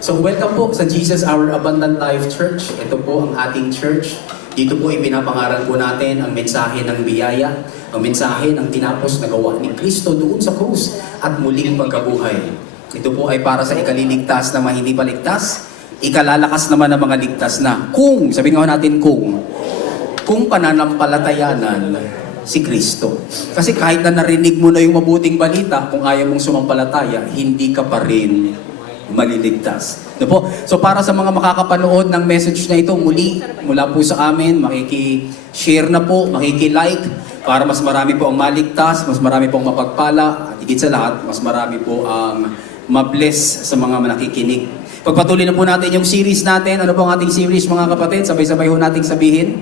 So welcome po sa Jesus Our Abundant Life Church. Ito po ang ating church. Dito po ipinapangaral po natin ang mensahe ng biyaya, ang mensahe ng tinapos na gawa ni Kristo doon sa krus at muling pagkabuhay. Ito po ay para sa ikaliligtas na mga hindi pa ligtas, ikalalakas naman ng mga ligtas na. Sabihin nga natin kung pananampalatayanan si Kristo. Kasi kahit na narinig mo na yung mabuting balita, kung ayaw mong sumampalataya, hindi ka pa rin maliligtas. No po? So para sa mga makakapanood ng message na ito, mula po sa amin, makiki-share na po, makiki-like, para mas marami po ang maligtas, mas marami po ang mapagpala, at higit sa lahat, mas marami po ang mabless sa mga nakikinig. Pagpatuloy na po natin yung series natin. Ano po ang ating series, mga kapatid? Sabay-sabay ho nating sabihin.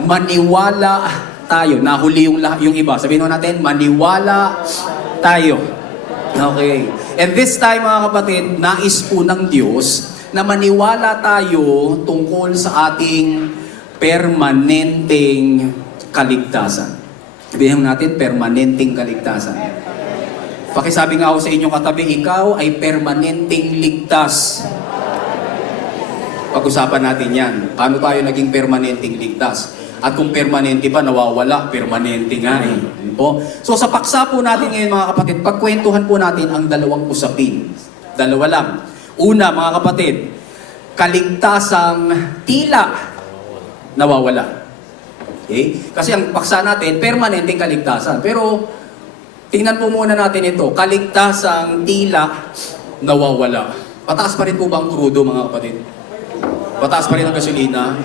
Maniwala tayo. Nahuli yung iba. Sabihin ho natin, maniwala tayo. Okay. And this time, mga kapatid, nais po ng Diyos na maniwala tayo tungkol sa ating permanenteng kaligtasan. Sabihin natin, permanenteng kaligtasan. Pakisabi nga ako sa inyong katabi, ikaw ay permanenteng ligtas. Pag-usapan natin yan. Paano tayo naging permanenteng ligtas? At kung permanente pa, nawawala, permanente nga eh. So sa paksa po natin ngayon, mga kapatid, pagkwentuhan po natin ang dalawang usapin. Dalawa lang. Una, mga kapatid, kaligtasang tila nawawala. Okay? Kasi ang paksa natin, permanenteng kaligtasan. Pero tingnan po muna natin ito, kaligtasang tila nawawala. Pataas pa rin po ba ang krudo, mga kapatid? Pataas pa rin ang gasolina?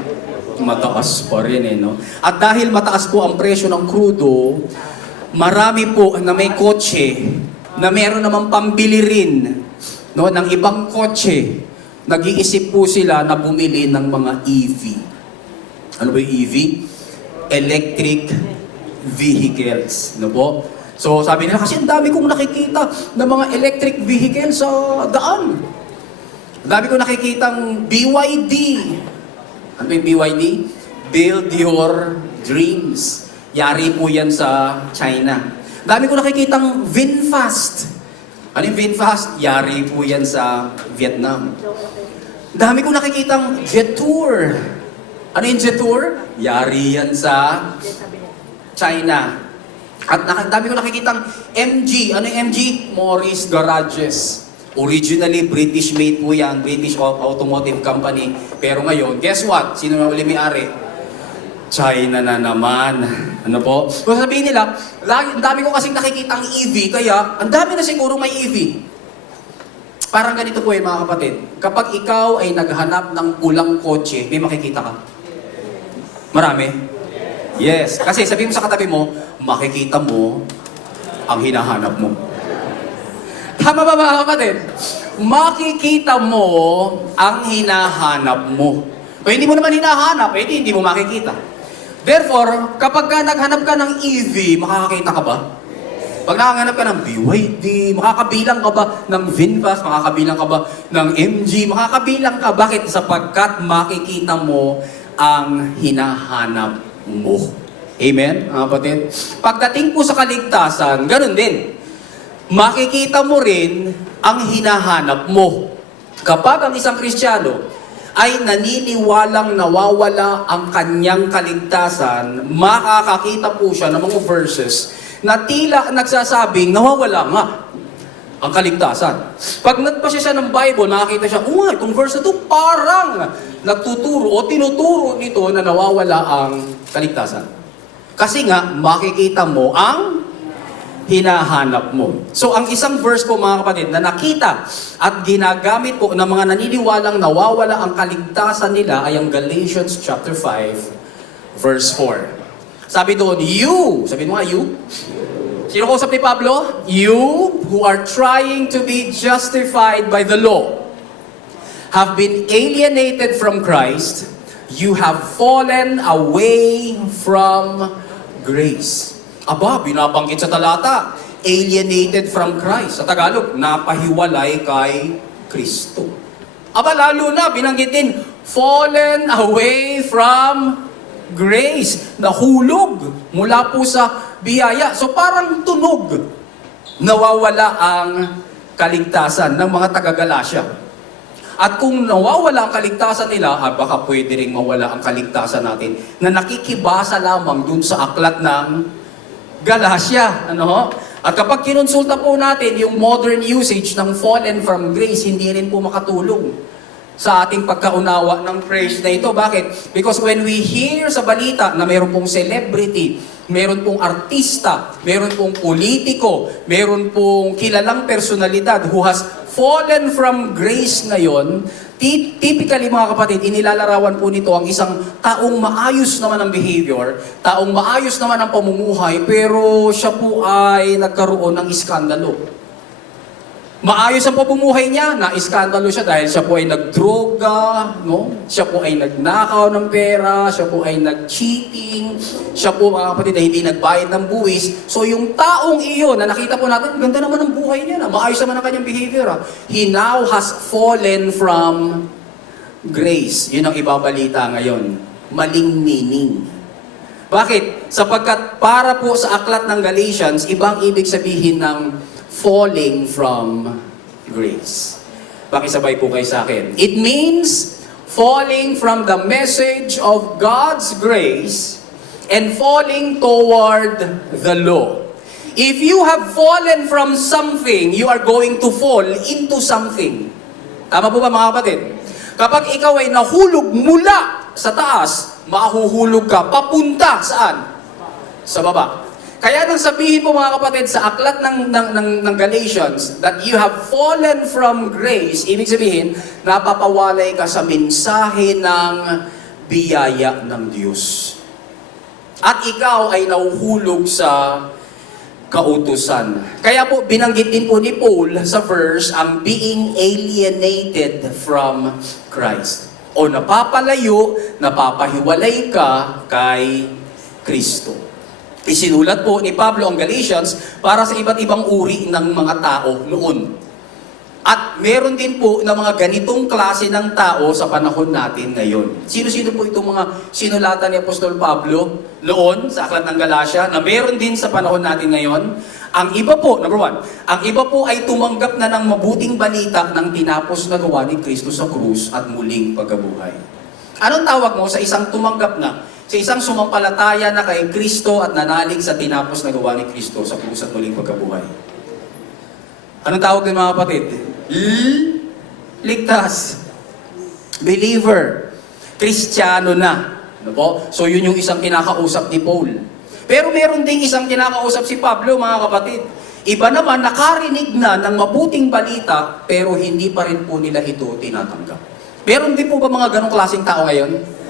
Mataas pa rin no? At dahil mataas po ang presyo ng krudo, marami po na may kotse na meron namang pambili rin no, ng ibang kotse. Nag-iisip po sila na bumili ng mga EV. Ano ba yung EV? Electric vehicles. No po? So sabi nila, kasi ang dami kong nakikita ng mga electric vehicles sa daan. Ang dami kong nakikitang BYD. Ano yung BYD? Build your dreams. Yari po yan sa China. Dami ko nakikitang VinFast. Ano yung VinFast? Yari po yan sa Vietnam. Dami ko nakikitang Jetour. Ano yung Jetour? Yari yan sa China. At dami ko nakikitang MG. Ano yung MG? Morris Garages. Originally, British made po yan, British automotive company. Pero ngayon, guess what? Sino na uli may-ari? China na naman. Ano po? So sabihin nila, ang dami ko kasing nakikitang EV, kaya ang dami na siguro may EV. Parang ganito po mga kapatid. Kapag ikaw ay naghanap ng pulang kotse, may makikita ka? Marami? Yes. Kasi sabihin mo sa katabi mo, makikita mo ang hinahanap mo. Tama ba mga kapatid? Makikita mo ang hinahanap mo. O hindi mo naman hinahanap, hindi mo makikita. Therefore, kapag ka naghanap ka ng EV, makakakita ka ba? Pag nakahanap ka ng BYD, makakabilang ka ba ng VinFast, makakabilang ka ba ng MG, makakabilang ka. Bakit? Sapagkat makikita mo ang hinahanap mo. Amen, mga kapatid? Pagdating po sa kaligtasan, ganun din. Makikita mo rin ang hinahanap mo. Kapag ang isang Kristiyano ay naniniwalang nawawala ang kanyang kaligtasan, makakakita po siya ng mga verses na tila nagsasabing nawawala nga ang kaligtasan. Pag nagpasya siya ng Bible, nakakita siya, itong verse na ito parang nagtuturo o tinuturo nito na nawawala ang kaligtasan. Kasi nga, makikita mo ang hinahanap mo. So, ang isang verse po mga kapatid na nakita at ginagamit po ng mga naniniwalang nawawala ang kaligtasan nila ay ang Galatians chapter 5, verse 4. Sabi doon, sabi mo nga, Sino kausap ni Pablo? You who are trying to be justified by the law have been alienated from Christ. You have fallen away from grace. Aba, binabanggit sa talata, alienated from Christ. Sa Tagalog, napahiwalay kay Kristo. Aba, lalo na, binanggitin, fallen away from grace. Nahulog mula po sa biyaya. So parang tunog. Nawawala ang kaligtasan ng mga taga-Galasya. At kung nawawala ang kaligtasan nila, baka pwede rin mawala ang kaligtasan natin na nakikibasa lamang dun sa aklat ng Galatia. Ano ho? At kapag kinonsulta po natin yung modern usage ng fallen from grace, hindi rin po makatulong sa ating pagkaunawa ng phrase na ito. Bakit? Because when we hear sa balita na meron pong celebrity, meron pong artista, meron pong politiko, meron pong kilalang personalidad who has fallen from grace ngayon, typically mga kapatid, inilalarawan po nito ang isang taong maayos naman ang behavior, taong maayos naman ang pamumuhay, pero siya po ay nagkaroon ng iskandalo. Maayos ang pamumuhay niya, na-iskandalo siya dahil siya po ay nagdroga, no? Siya po ay nagnakaw ng pera, siya po ay nag-cheating, siya po mga kapatid ay hindi nagbayad ng buwis. So yung taong iyon na nakita po natin, ganda naman ang buhay niya, na maayos naman ang kanyang behavior. He now has fallen from grace. Yun ang ibabalita ngayon. Maling meaning. Bakit? Sapagkat para po sa aklat ng Galatians, ibang ibig sabihin ng falling from grace. Pakisabay po kayo sa akin. It means falling from the message of God's grace and falling toward the law. If you have fallen from something, you are going to fall into something. Tama po ba mga kapatid? Kapag ikaw ay nahulog mula sa taas, mahuhulog ka papunta saan? Sa baba. Kaya nang sabihin po mga kapatid sa aklat ng Galatians that you have fallen from grace, ibig sabihin, napapawalay ka sa mensahe ng biyaya ng Diyos. At ikaw ay nahuhulog sa kautusan. Kaya po binanggit din po ni Paul sa verse ang being alienated from Christ. O napapalayo, napapahiwalay ka kay Kristo. Isinulat po ni Pablo ang Galatians para sa iba't ibang uri ng mga tao noon. At meron din po na mga ganitong klase ng tao sa panahon natin ngayon. Sino-sino po itong mga sinulatan ni Apostol Pablo noon sa aklat ng Galatia na meron din sa panahon natin ngayon? Ang iba po, number one, ang iba po ay tumanggap na ng mabuting balita ng tinapos na gawa ni Kristo sa krus at muling pagkabuhay. Anong tawag mo sa isang tumanggap na? Sa isang sumampalataya na kay Kristo at nanalig sa tinapos na gawa ni Kristo sa krus at muling pagkabuhay. Anong tawag din mga kapatid? Ligtas. Believer. Kristiyano na. Ano po? So yun yung isang kinakausap ni Paul. Pero meron ding isang kinakausap si Pablo mga kapatid. Iba naman nakarinig na ng mabuting balita pero hindi pa rin po nila ito tinatanggap. Meron din po ba mga ganong klaseng tao ngayon?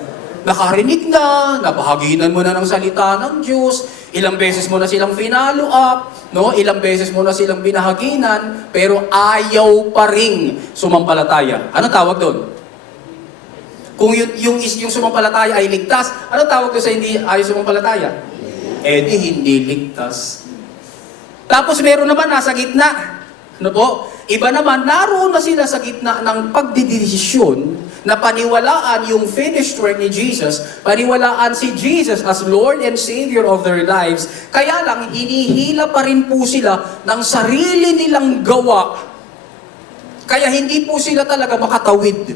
Nakarinig na, nabahaginan mo na ng salita ng Diyos, ilang beses mo na silang finalo up, no? Ilang beses mo na silang binahaginan, pero ayaw pa ring sumampalataya. Ano tawag doon? Kung yung sumampalataya ay ligtas, ano tawag doon sa hindi ayaw sumampalataya? Eh di hindi ligtas. Tapos meron naman nasa gitna. Ano po? Iba naman, naroon na sila sa gitna ng pagdidesisyon na paniwalaan yung finished work ni Jesus, paniwalaan si Jesus as Lord and Savior of their lives, kaya lang hinihila pa rin po sila ng sarili nilang gawa. Kaya hindi po sila talaga makatawid.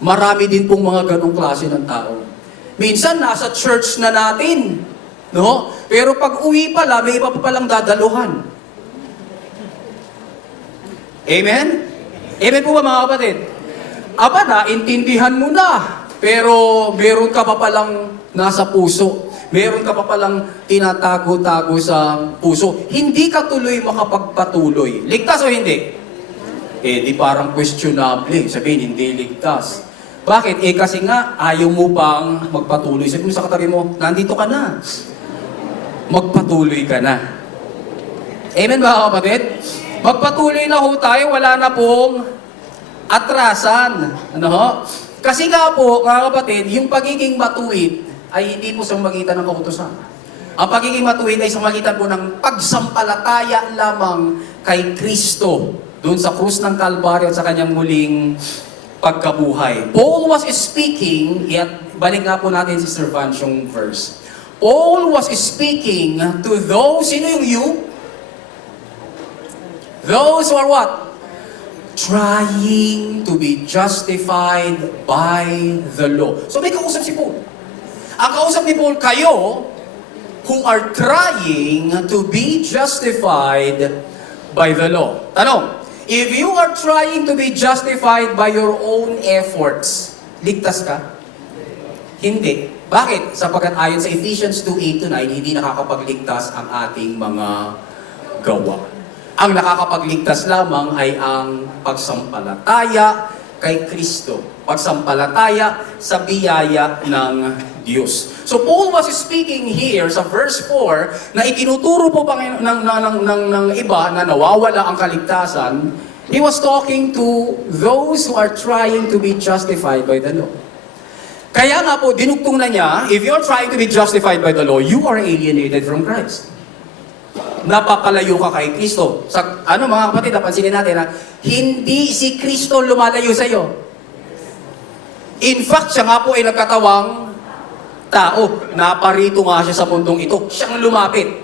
Marami din pong mga ganong klase ng tao. Minsan nasa church na natin, no? Pero pag uwi pala, may iba pa palang dadaluhan. Amen? Amen po ba mga kapatid? Aba na, intindihan mo na. Pero meron ka pa palang nasa puso. Meron ka pa palang tinatago-tago sa puso. Hindi ka tuloy makapagpatuloy. Ligtas o hindi? Eh, di parang questionable. Sabihin, hindi ligtas. Bakit? Eh, kasi nga, ayaw mo pang magpatuloy. Sabihin mo sa katabi mo, nandito ka na. Magpatuloy ka na. Amen ba kapatid? Magpatuloy na ho tayo, wala na pong atrasan. Ano ho? Kasi nga po, mga kapatid, yung pagiging matuwid ay hindi po sa magitan ng kautusan. Ang pagiging matuwid ay sa magitan po ng pagsampalataya lamang kay Kristo doon sa krus ng Kalbaryo at sa kanyang muling pagkabuhay. Paul was speaking, balik nga po natin si Sir Vance yung verse. Paul was speaking to those, sino yung you? Those who are what? trying to be justified by the law. So may kausap si Paul. Ang kausap ni Paul, kayo who are trying to be justified by the law. Tanong, if you are trying to be justified by your own efforts, ligtas ka? Hindi. Bakit? Sapagkat ayon sa Ephesians 2:8-9, hindi nakakapagligtas ang ating mga gawa. Ang nakakapagligtas lamang ay ang pagsampalataya kay Kristo. Pagsampalataya sa biyaya ng Diyos. So Paul was speaking here sa verse 4 na itinuturo po ng iba na nawawala ang kaligtasan. He was talking to those who are trying to be justified by the law. Kaya nga po, dinugtong na niya, if you're trying to be justified by the law, you are alienated from Christ. Napapalayo ka kay Kristo. Sa, mga kapatid, napansinin natin na hindi si Kristo lumalayo sa iyo. In fact, siya nga po ay nagkatawang tao. Naparito nga siya sa mundong ito. Siyang lumapit.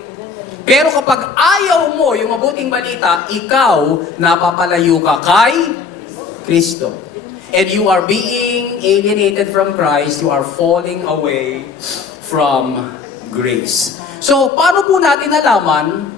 Pero kapag ayaw mo yung mabuting balita, ikaw napapalayo ka kay Kristo. And you are being alienated from Christ, you are falling away from grace. So, paano po natin nalaman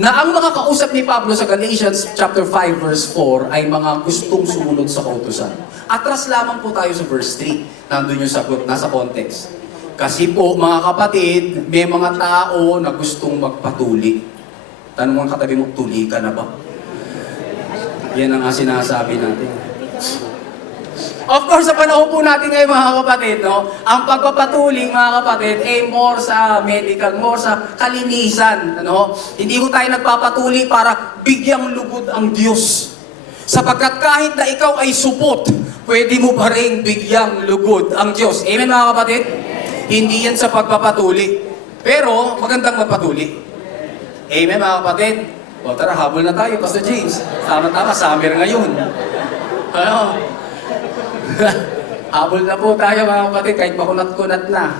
na ang mga kausap ni Pablo sa Galatians chapter 5 verse 4 ay mga gustong sumunod sa kautusan? Atras lamang po tayo sa verse 3. Nandun yung sagot, nasa context. Kasi po, mga kapatid, may mga tao na gustong magpatuli. Tanong mo ang katabi mo, tuli ka na ba? Yan ang sinasabi natin. Of course, sa panahon po natin ngayon mga kapatid, no, ang pagpapatuling mga kapatid ay more sa medical, more sa kalinisan. Ano? Hindi ko tayo nagpapatuli para bigyang lugod ang Diyos. Sapagkat kahit na ikaw ay supot, pwede mo pa rin bigyang lugod ang Diyos. Amen mga kapatid? Hindi yan sa pagpapatuli. Pero magandang magpatuli. Amen mga kapatid? O tara, habol na tayo, Pastor James. Tama-tama, summer ngayon. Ano? Habol na po tayo mga kapatid, kahit makunat-kunat na.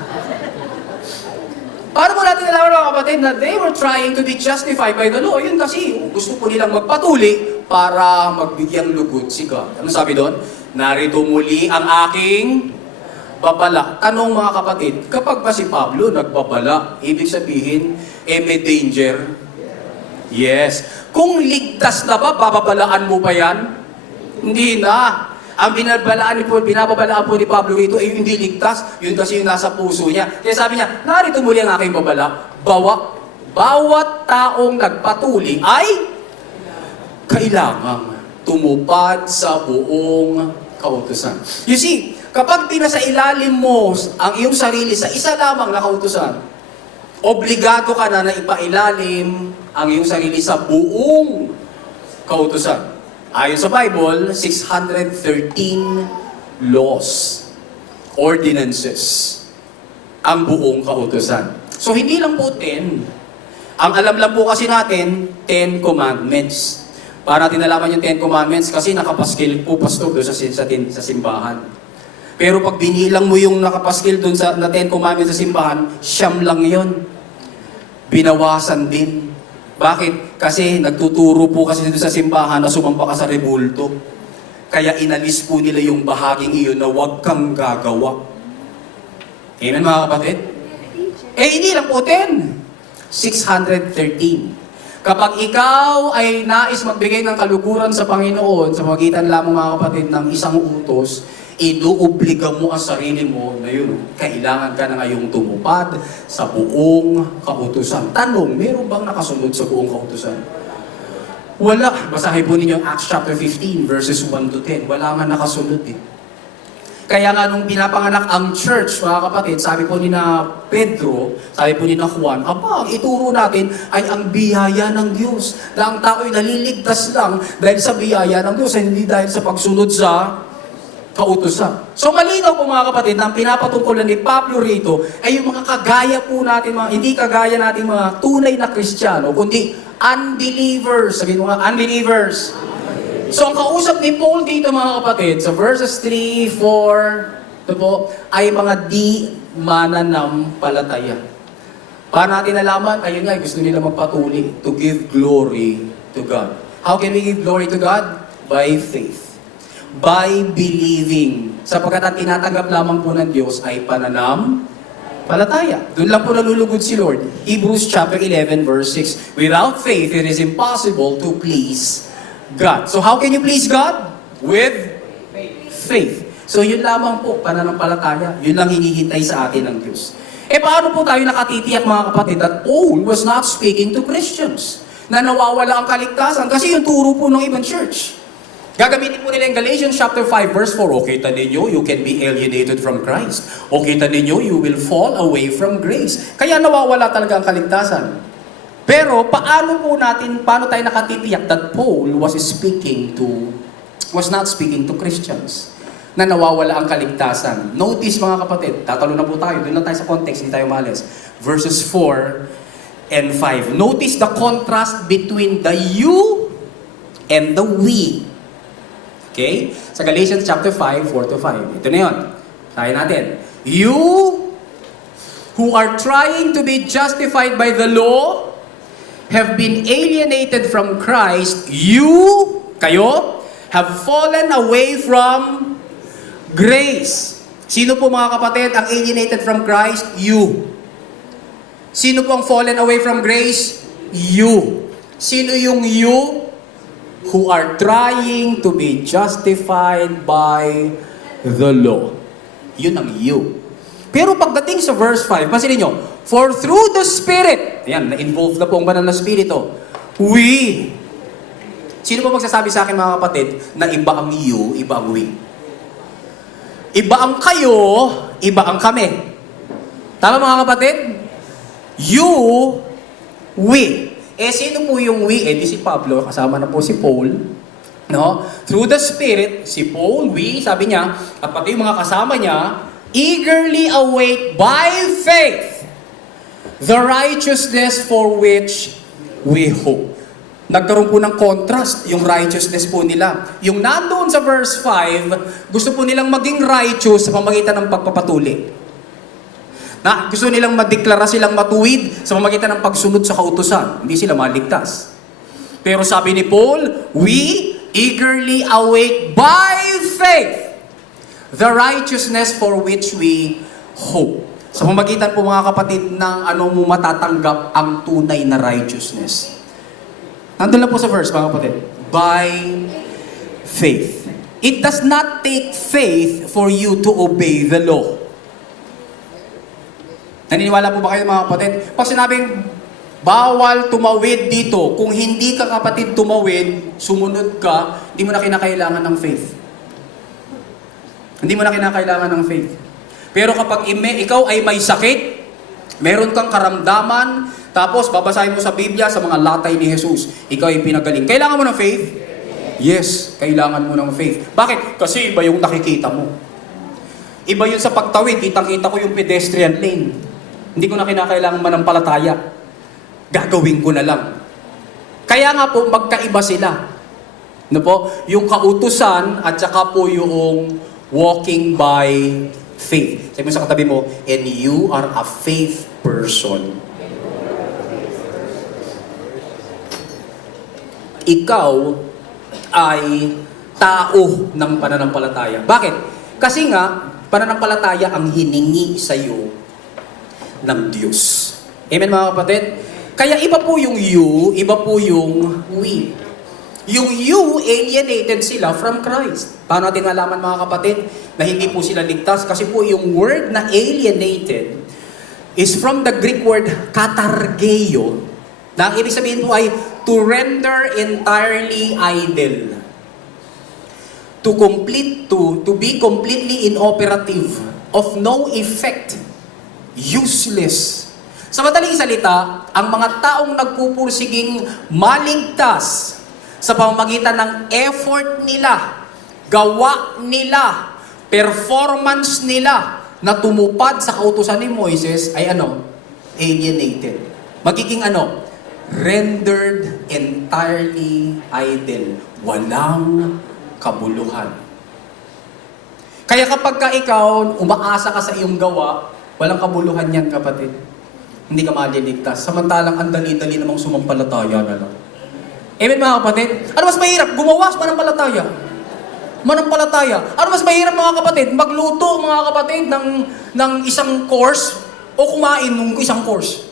Paano po natin nalaman mga kapatid na they were trying to be justified by the law? Yun kasi, gusto po nilang magpatuli para magbigyang lugod si God. Ano sabi doon? Narito muli ang aking babala. Tanong mga kapatid, kapag ba si Pablo nagbabala, ibig sabihin, may danger? Yes. Kung ligtas na ba, bababalaan mo pa yan? Hindi na. Ang binababalaan po ni Pablo rito ay hindi ligtas. Yun kasi yung nasa puso niya. Kaya sabi niya, narito muli ang aking babala. Bawat taong nagpatuli ay kailangang tumupad sa buong kautusan. You see, kapag pinasailalim mo ang iyong sarili sa isa lamang na kautusan, obligado ka na ipailalim ang iyong sarili sa buong kautusan. Ayon sa Bible, 613 laws, ordinances, ang buong kautusan. So hindi lang po 10. Ang alam lang po kasi natin, 10 commandments. Para natin nalaman yung 10 commandments kasi nakapaskil po, pastor, doon sa simbahan. Pero pag binilang mo yung nakapaskil doon na 10 commandments sa simbahan, siyam lang yon. Binawasan din. Bakit? Kasi nagtuturo po kasi dito sa simbahan na sumamba ka sa rebulto. Kaya inalis po nila yung bahaging iyon na huwag kang gagawa. Amen mga kapatid? Hindi lang po 10. 613. Kapag ikaw ay nais magbigay ng kaluguran sa Panginoon, sa magitan lamang mga kapatid ng isang utos, inuobliga mo ang sarili mo na yun, kailangan ka na ngayong tumupad sa buong kautusan. Tanong, meron bang nakasunod sa buong kautusan? Wala. Basahin po ninyo Acts chapter 15, verses 1 to 10. Wala nga nakasunod eh. Kaya nga nung pinapanganak ang church, mga kapatid, sabi po ni na Pedro, sabi po ni na Juan, ang ituro natin ay ang biyaya ng Diyos. Na ang tao'y naliligtas lang dahil sa biyaya ng Diyos, hindi dahil sa pagsunod sa kautusan. So malinaw po mga kapatid na ang pinapatungkulan ni Pablo rito ay yung mga kagaya po natin, hindi kagaya natin mga tunay na Kristiyano, kundi unbelievers. Sabihin mo nga, unbelievers. So ang kausap ni Paul dito mga kapatid, sa verses 3, 4, ito po, ay mga di mananampalataya. Para natin nalaman, ayun nga, gusto nila magpatuli to give glory to God. How can we give glory to God? By faith. By believing. Sapagkat ang tinatanggap lamang po ng Diyos ay pananampalataya. Doon lang po nalulugod si Lord. Hebrews chapter 11 verse 6. Without faith, it is impossible to please God. So how can you please God? With faith. So yun lamang po, pananampalataya. Yun lang hinihintay sa atin ng Diyos. Paano po tayo nakatitiyak mga kapatid that Paul was not speaking to Christians? Na nawawala ang kaligtasan kasi yung turo po ng ibang church. Gagamitin po nila yung Galatians chapter 5 verse 4. O kita ninyo, you can be alienated from Christ. O kita ninyo, you will fall away from grace. Kaya nawawala talaga ang kaligtasan. Pero paano tayo nakatitiyak that Paul was not speaking to Christians? Na nawawala ang kaligtasan. Notice mga kapatid, tatalo na po tayo, doon lang tayo sa context, hindi tayo malis. Verses 4 and 5. Notice the contrast between the you and the we. Okay? Sa Galatians chapter 5, 4 to 5. Ito na yun. Tayo natin. You who are trying to be justified by the law have been alienated from Christ. Kayo, have fallen away from grace. Sino po mga kapatid ang alienated from Christ? You. Sino po ang fallen away from grace? You. Sino yung you? Who are trying to be justified by the law. Yun ang you. Pero pagdating sa verse 5, pansinin nyo, for through the Spirit, ayan, na-involve na po ang banal na Spirito, we. Sino po magsasabi sa akin mga kapatid na iba ang you, iba ang we? Iba ang kayo, iba ang kami. Tama mga kapatid? You, we. Sino po yung we? Di si Pablo, kasama na po si Paul. No? Through the Spirit, si Paul, we, sabi niya, at pati yung mga kasama niya, eagerly await by faith the righteousness for which we hope. Nagkaroon po ng contrast yung righteousness po nila. Yung nandoon sa verse 5, gusto po nilang maging righteous sa pamamagitan ng pagpapatuli. Na gusto nilang madeklara silang matuwid sa pamamagitan ng pagsunod sa kautusan. Hindi sila maligtas. Pero sabi ni Paul, we eagerly await by faith the righteousness for which we hope. Sa pamamagitan po mga kapatid ng ano mo matatanggap ang tunay na righteousness. Nandun lang po sa verse, mga kapatid. By faith. It does not take faith for you to obey the law. Naniniwala po ba kayo mga kapatid? Pag sinabing, bawal tumawid dito, kung hindi ka kapatid tumawid, sumunod ka, hindi mo na kinakailangan ng faith. Hindi mo na kinakailangan ng faith. Pero kapag ikaw ay may sakit, meron kang karamdaman, tapos babasahin mo sa Biblia sa mga latay ni Jesus, ikaw ay pinagaling. Kailangan mo ng faith? Yes, kailangan mo ng faith. Bakit? Kasi iba yung nakikita mo. Iba yun sa pagtawid, kitang-kita ko yung pedestrian lane. Hindi ko na kinakailangan manampalataya. Gagawin ko na lang. Kaya nga po, magkaiba sila. No po? Yung kautusan at saka po yung walking by faith. Sabi mo sa katabi mo, and you are a faith person. Ikaw ay tao ng pananampalataya. Bakit? Kasi nga, pananampalataya ang hiningi sa iyo ng Diyos. Amen mga kapatid? Kaya iba po yung you, iba po yung we. Yung you, alienated sila from Christ. Paano natin malaman mga kapatid na hindi po sila ligtas? Kasi po yung word na alienated is from the Greek word katargeio. Na ang ibig sabihin po ay to render entirely idle. To be completely inoperative, of no effect, useless. Sa madaling salita, ang mga taong nagpupursiging maligtas sa pamamagitan ng effort nila, gawa nila, performance nila na tumupad sa kautusan ni Moises ay alienated. Magiging rendered entirely idle. Walang kabuluhan. Kaya kapag ikaw umaasa ka sa iyong gawa, walang kabuluhan yan kapatid. Hindi ka maliligtas. Samantalang ang dali-dali namang sumampalataya na lang. Amen mga kapatid? Ano mas mahirap? Gumawa, manampalataya. Manampalataya. Ano mas mahirap mga kapatid? Magluto mga kapatid ng isang course o kumain ng isang course?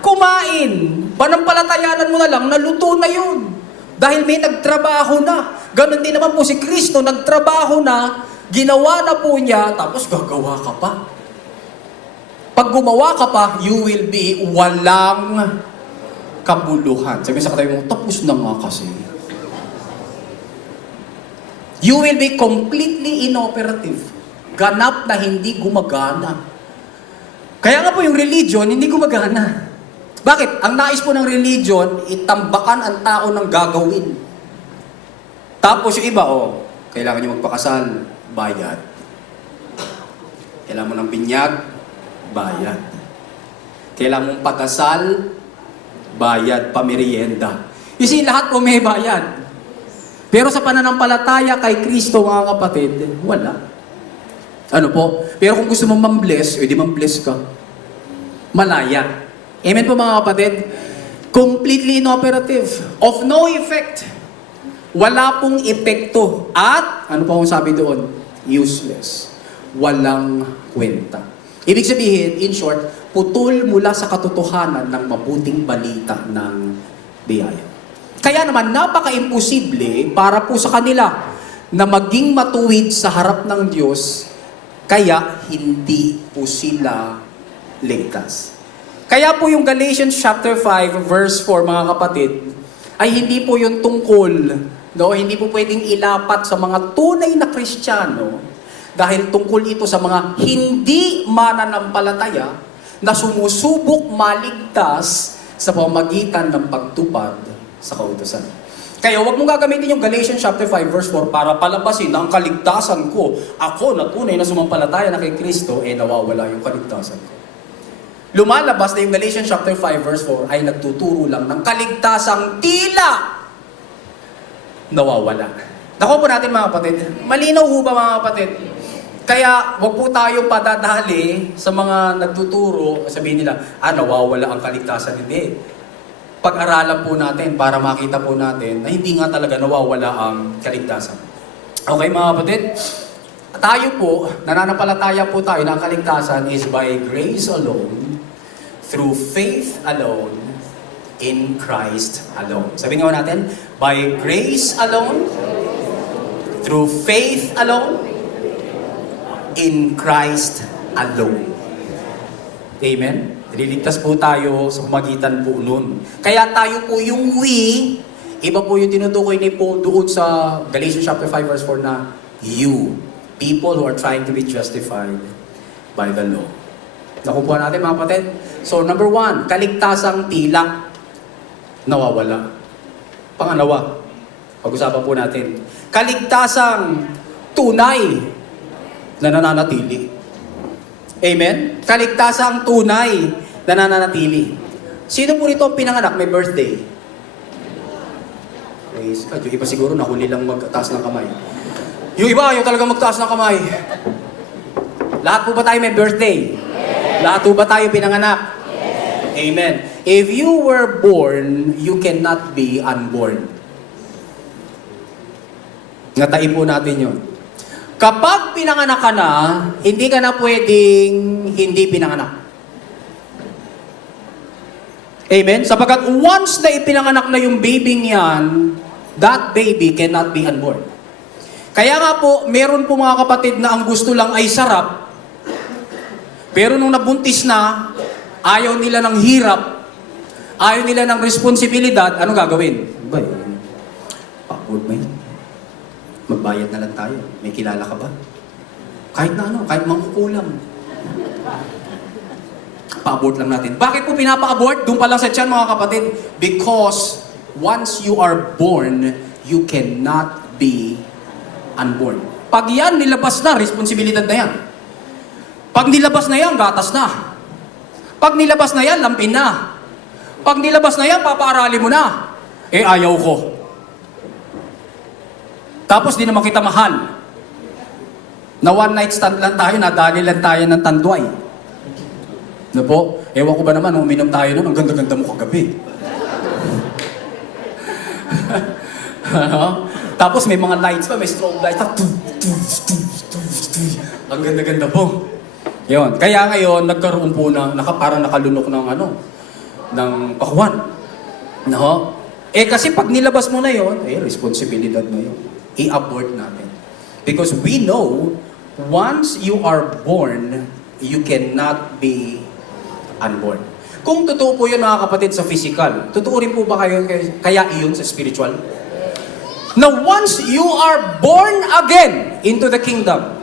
Kumain. Panampalatayanan mo na lang, naluto na yun. Dahil may nagtrabaho na. Ganon din naman po si Kristo, nagtrabaho na, ginawa na po niya, tapos gagawa ka pa. Pag gumawa ka pa, you will be walang kabuluhan. Sabi sa katabi mo, tapos na nga kasi. You will be completely inoperative. Ganap na hindi gumagana. Kaya nga po yung religion, hindi gumagana. Bakit? Ang nais po ng religion, itambakan ang tao ng gagawin. Tapos yung iba, kailangan nyo magpakasal, bayad. Kailangan mo ng binyag, bayad. Kailangan mong pagkasal, bayad, pamerienda. You see, lahat po may bayad. Pero sa pananampalataya kay Kristo, mga kapatid, wala. Ano po? Pero kung gusto mong mambless, di mambless ka. Malaya. Amen po mga kapatid? Completely inoperative. Of no effect. Wala pong epekto. At, ano po ang sabi doon? Useless. Walang kwenta. Ibig sabihin, in short, putol mula sa katotohanan ng mabuting balita ng biyaya. Kaya naman, napaka-imposible para po sa kanila na maging matuwid sa harap ng Diyos, kaya hindi po sila ligtas. Kaya po yung Galatians chapter 5 verse 4 mga kapatid, ay hindi po yung tungkol, hindi po pwedeng ilapat sa mga tunay na Kristiyano dahil tungkol ito sa mga hindi mananampalataya na sumusubok maligtas sa pamamagitan ng pagtupad sa kautusan. Kaya huwag mong gagamitin yung Galatians chapter 5 verse 4 para palabasin na ang kaligtasan ko, ako na tunay na sumampalataya na kay Kristo, nawawala yung kaligtasan ko. Lumalabas na yung Galatians chapter 5 verse 4 ay nagtuturo lang ng kaligtasang tila nawawala. Naku po natin mga kapatid, malinaw ho ba mga kapatid? Kaya wag po tayo padadali sa mga nagtuturo, sabihin nila, nawawala ang kaligtasan. Hindi. Pag-aralan po natin para makita po natin na hindi nga talaga nawawala ang kaligtasan. Okay mga kapatid? Tayo po, nananampalataya po tayo na ang kaligtasan is by grace alone, through faith alone, in Christ alone. Sabi nga natin, by grace alone, through faith alone, in Christ alone. Amen? Liligtas po tayo sa pamagitan po nun. Kaya tayo po yung we, iba po yung tinutukoy ni Paul doon sa Galatians chapter 5 verse 4 na you, people who are trying to be justified by the law. Nakupuha natin mga kapatid. So number 1, kaligtasang tila nawawala. Pangalawa, pag-usapan po natin, kaligtasang tunay na nananatili. Amen? Kaligtasang tunay na nananatili. Sino po rito ang pinanganak may birthday? Praise God. Yung iba siguro nahuli lang magtaas ng kamay. Yung iba, yung talagang magtaas ng kamay. Lahat po ba tayo may birthday? Yes. Lahat po ba tayo pinanganak? Yes. Amen. If you were born, you cannot be unborn. Ngatain po natin yun. Kapag pinanganak ka na, hindi ka na pwedeng hindi pinanganak. Amen? Sapagkat once na ipinanganak na yung baby yan, that baby cannot be unborn. Kaya nga po, meron po mga kapatid na ang gusto lang ay sarap, pero nung nabuntis na, ayaw nila ng hirap, ayaw nila ng responsibilidad, ano gagawin? Ba, pagod ba yan? Magbayad na lang tayo. May kilala ka ba? Kahit na ano, kahit mangkukulam. Pa-abort lang natin. Bakit po pinapa-abort? Doon pa lang sa tiyan mga kapatid. Because once you are born, you cannot be unborn. Pag yan, nilabas na, responsibilidad na yan. Pag nilabas na yan, gatas na. Pag nilabas na yan, lampin na. Pag nilabas na yan, papaarali mo na. Ayaw ko. Tapos di naman kita mahal. Na one night stand lang tayo, nadali lang tayo ng tanduay. Ano po? Ewan ko ba naman, uminom tayo nun, ang ganda-ganda mo kagabi. Ano? Tapos may mga lights pa, may strobe lights pa. Ang ganda-ganda po. Yun. Kaya ngayon, nagkaroon po ng, parang nakalunok ng ng pakuan. No? Kasi pag nilabas mo na yon, responsibilidad mo yun. I-abort natin. Because we know, once you are born, you cannot be unborn. Kung totoo po yun mga kapatid sa physical, totoo rin po ba kayo kaya iyon sa spiritual? Now once you are born again into the kingdom,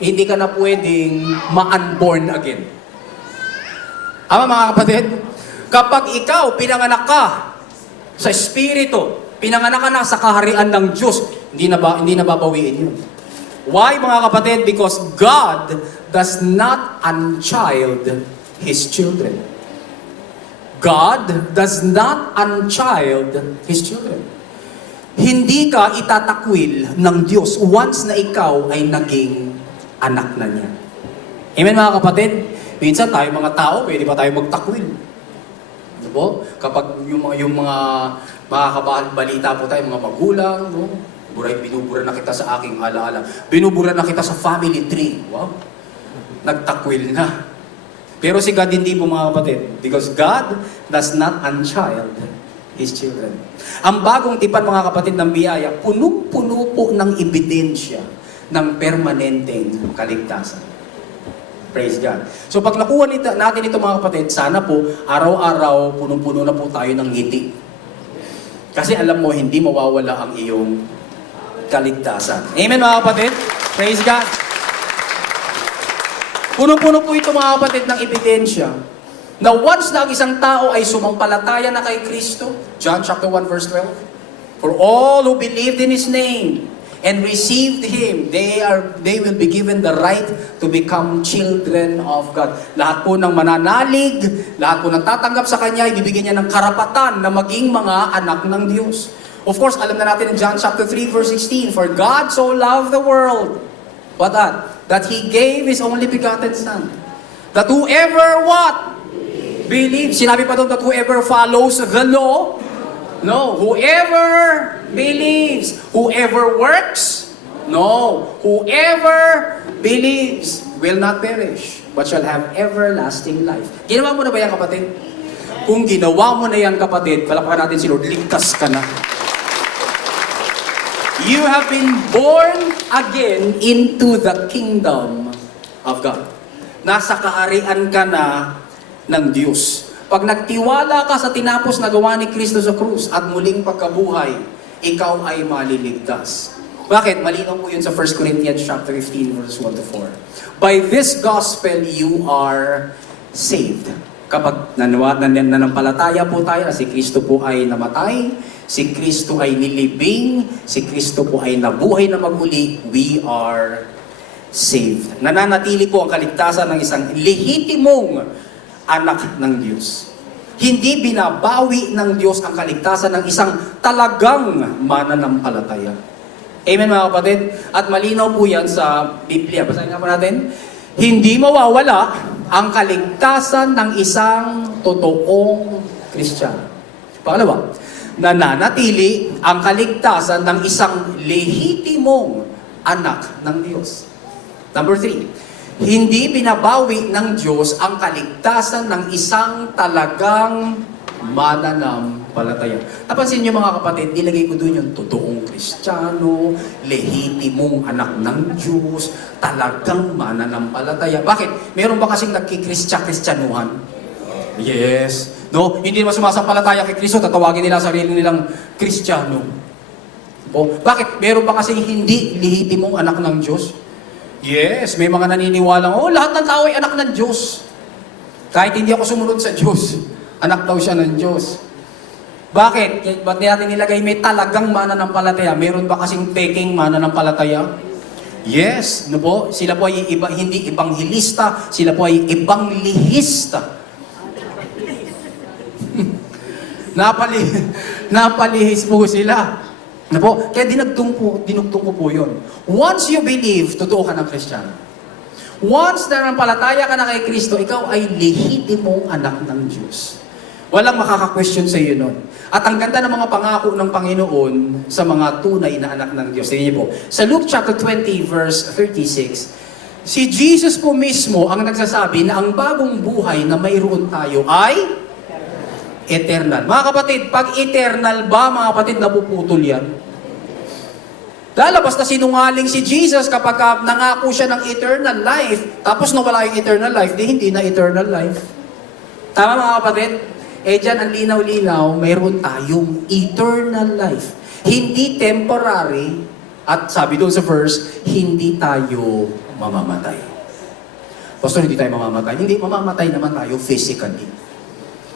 hindi ka na pwedeng ma-unborn again. Ama mga kapatid, kapag ikaw pinanganak ka sa espiritu, pinanganak ka na sa kaharian ng Diyos, hindi na babawiin yun. Why mga kapatid? Because God does not unchild His children. God does not unchild His children. Hindi ka itatakwil ng Diyos once na ikaw ay naging anak na niya. Amen mga kapatid? Minsan tayo mga tao, pwede pa tayo magtakwil. Ano po? Kapag yung mga makakabalita po tayo, mga magulang, no? Binubura na kita sa aking alaala. Binubura na kita sa family tree. Wow. Nagtakwil na. Pero si God hindi po mga kapatid. Because God does not unchild His children. Ang bagong tipan mga kapatid ng biyaya, punong-puno po ng ebidensya ng permanenteng kaligtasan. Praise God. So pag nakuha natin ito mga kapatid, sana po araw-araw punong-puno na po tayo ng ngiti. Kasi alam mo, hindi mawawala ang iyong kaligtasan. Amen mga kapatid? Praise God. Puno-puno po ito mga kapatid ng ebidensya na once na ang isang tao ay sumampalataya na kay Kristo, John chapter 1 verse 12, for all who believed in His name and received Him, they will be given the right to become children of God. Lahat po ng mananalig, lahat po ng tatanggap sa Kanya, ibibigyan niya ng karapatan na maging mga anak ng Diyos. Of course, alam na natin in John chapter 3 verse 16, for God so loved the world, what that He gave His only begotten Son, that whoever what? Believes. Sinabi pa doon that whoever follows the law, no, whoever believes, whoever works, no, whoever believes will not perish, but shall have everlasting life. Ginawa mo na ba yan kapatid? Kung ginawa mo na yan kapatid, palakpakan natin si Lord, ligtas ka na. You have been born again into the kingdom of God. Nasa kaharian ka na ng Diyos. Pag nagtiwala ka sa tinapos na gawa ni Kristo sa krus at muling pagkabuhay, ikaw ay maliligtas. Bakit? Malinaw po yun sa 1 Corinthians chapter 15 verse 1 to 4. By this gospel you are saved. Kapag nanampalataya po tayo na si Kristo po ay namatay, si Kristo ay nilibing, si Kristo po ay nabuhay na magmuli, we are saved. Nananatili po ang kaligtasan ng isang lehitimong anak ng Diyos. Hindi binabawi ng Diyos ang kaligtasan ng isang talagang mananampalataya. Amen mga kapatid? At malinaw po yan sa Biblia. Basahin nga po natin. Hindi mawawala ang kaligtasan ng isang totoong Kristiyano. Pangalawa, nananatili ang kaligtasan ng isang lehitimong anak ng Diyos. Number 3, hindi binabawi ng Diyos ang kaligtasan ng isang talagang mananampalataya. Napansin niyo mga kapatid, nilagay ko doon yung totoong Kristiyano, lehitimong anak ng Diyos, talagang mananampalataya. Bakit? Meron ba kasing nagkikristyanuhan? Yes. No? Hindi naman sumasampalataya kay Kristo, tatawagin nila sarili nilang Kristiyano. Bakit? Meron ba kasing hindi lehitimong anak ng Diyos? Yes, may mga naniniwalang, lahat ng tao ay anak ng Diyos. Kahit hindi ako sumunod sa Diyos, anak daw siya ng Diyos. Bakit? Ba't natin nilagay may talagang mananampalataya? Meron ba kasing peking mananampalataya? Yes, no po? Sila po ay hindi ibanghilista, sila po ay ibanglihista. Napalihis po sila. Ano po? Kaya dinugtong ko po yun. Once you believe, totoo ka ng Kristiyano. Once na nampalataya ka na kay Kristo, ikaw ay lehitimong anak ng Diyos. Walang makaka-question sa iyo nun. At ang ganda ng mga pangako ng Panginoon sa mga tunay na anak ng Diyos. Tingnan niyo po. Sa Luke chapter 20 verse 36, si Jesus po mismo ang nagsasabi na ang bagong buhay na mayroon tayo ay eternal. Mga kapatid, pag eternal ba, mga kapatid, napuputol yan? Lalabas na sinungaling si Jesus kapag nangako siya ng eternal life, tapos nawala yung eternal life, di hindi na eternal life. Tama mga kapatid? Dyan ang linaw-linaw, mayroon tayong eternal life. Hindi temporary, at sabi doon sa verse, hindi tayo mamamatay. Pastor, hindi tayo mamamatay. Hindi, mamamatay naman tayo physically.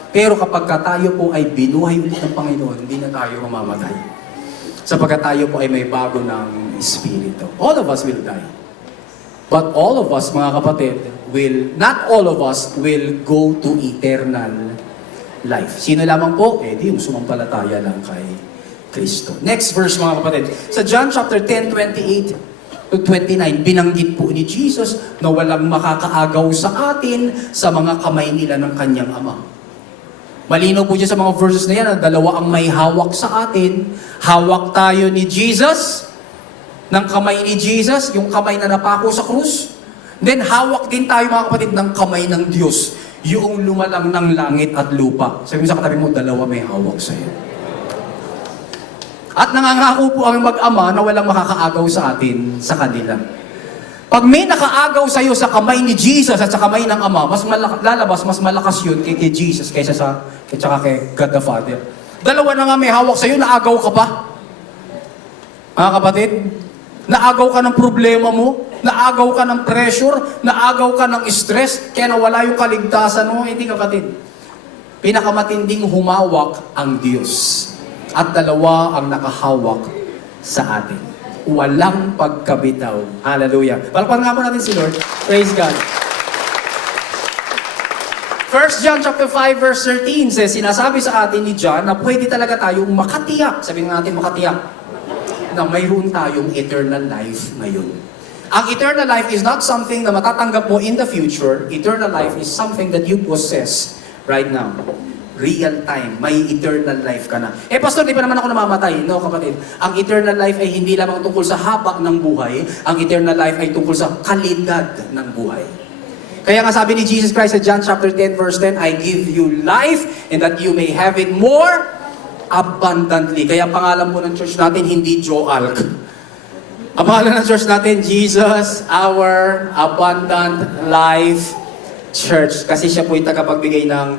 Pero kapag tayo po ay binuhay ulit ng Panginoon, hindi na tayo mamamatay. Sapagkat tayo po ay may bago ng Espiritu. All of us will die. But all of us, mga kapatid, not all of us will go to eternal life. Sino lamang po? Di yung sumampalataya lang kay Kristo. Next verse, mga kapatid. Sa John chapter 10, 28 to 29, binanggit po ni Jesus na walang makakaagaw sa atin sa mga kamay nila ng kanyang Ama. Malinaw po dyan sa mga verses na yan, na dalawa ang may hawak sa atin. Hawak tayo ni Jesus, ng kamay ni Jesus, yung kamay na napako sa krus. Then hawak din tayo, mga kapatid, ng kamay ng Diyos, yung lumalang ng langit at lupa. Sabi mo sa katabi mo, dalawa may hawak sa iyo. At nangangako po ang mag-ama na walang makakaagaw sa atin sa kanila. Pag may nakaagaw sa iyo sa kamay ni Jesus at sa kamay ng Ama, lalabas, mas malakas yun kay Jesus kaysa kay God the Father. Dalawa na nga may hawak sa iyo, naagaw ka pa. Mga kapatid, naagaw ka ng problema mo, naagaw ka ng pressure, naagaw ka ng stress, kaya nawala yung kaligtasan mo. Hindi kapatid. Pinakamatinding humawak ang Diyos. At dalawa ang nakahawak sa atin. Walang pagkabitaw. Hallelujah. Palakpan nga po natin si Lord. Praise God. 1 John chapter 5 verse 13 says, sinasabi sa atin ni John na pwede talaga tayong makatiyak. Sabihin natin makatiyak. Na mayroon tayong eternal life ngayon. Ang eternal life is not something na matatanggap mo in the future. Eternal life is something that you possess right now. Real time. May eternal life ka na. Pastor, di pa naman ako namamatay. No, kapatid. Ang eternal life ay hindi lamang tungkol sa haba ng buhay. Ang eternal life ay tungkol sa kalidad ng buhay. Kaya nga sabi ni Jesus Christ sa John chapter 10 verse 10, I give you life and that you may have it more abundantly. Kaya ang pangalan po ng church natin, hindi Joalc. Ang pangalan ng church natin, Jesus, our abundant life church. Kasi siya po yung tagapagbigay ng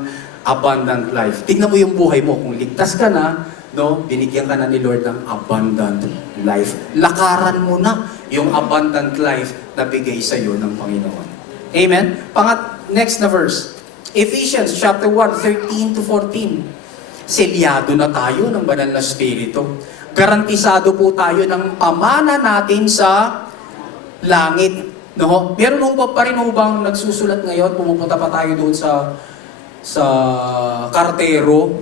abundant life. Tignan mo yung buhay mo. Kung ligtas ka na, no, binigyan ka na ni Lord ng abundant life. Lakaran mo na yung abundant life na bigay sa iyo ng Panginoon. Amen? Next na verse. Ephesians chapter 1, 13 to 14. Selyado na tayo ng banal na Espiritu. Garantisado po tayo ng pamana natin sa langit. No? Meron pa rin bang nagsusulat ngayon, pumupunta pa tayo doon sa kartero,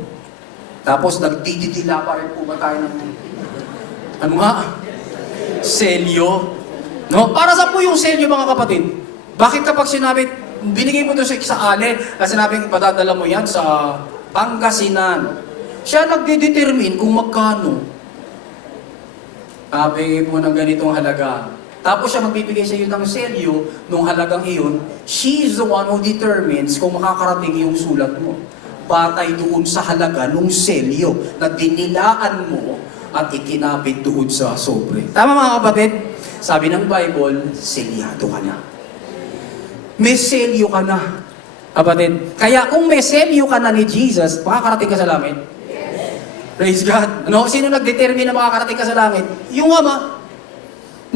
tapos nagdididila pa rin po ba tayo ng selyo? No? Para sa po yung selyo, mga kapatid? Bakit kapag sinabi, binigay mo doon sa ale, na sinabing padadala mo yan sa Pangasinan, siya nagdedetermine kung magkano. Bigay mo ng ganitong halaga. Tapos siya magbibigay sa iyo ng selyo nung halagang iyon. She is the one who determines kung makakarating yung sulat mo. Batay doon sa halaga nung selyo na dinilaan mo at ikinabit doon sa sobre. Tama mga kapatid? Sabi ng Bible, selyado ka na. May selyo ka na. Kapatid, kaya kung may selyo ka na ni Jesus, makakarating ka sa langit? Praise God. Sino nag-determine na makakarating ka sa langit? Yung Ama.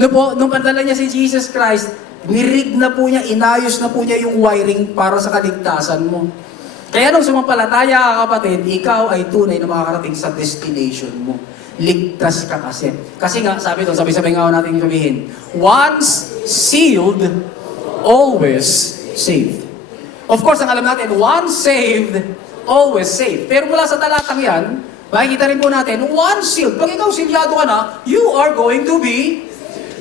Nung padala niya si Jesus Christ, nirig na po niya, inayos na po niya yung wiring para sa kaligtasan mo. Kaya nung sumampalataya ka, kapatid, ikaw ay tunay na makakarating sa destination mo. Ligtas ka kasi. Kasi nga, sabi doon, sabi-sabay nga natin sabihin, once sealed, always saved. Of course, ang alam natin, once saved, always saved. Pero mula sa talatang yan, makikita rin po natin, once sealed, pag ikaw silyado ka na, you are going to be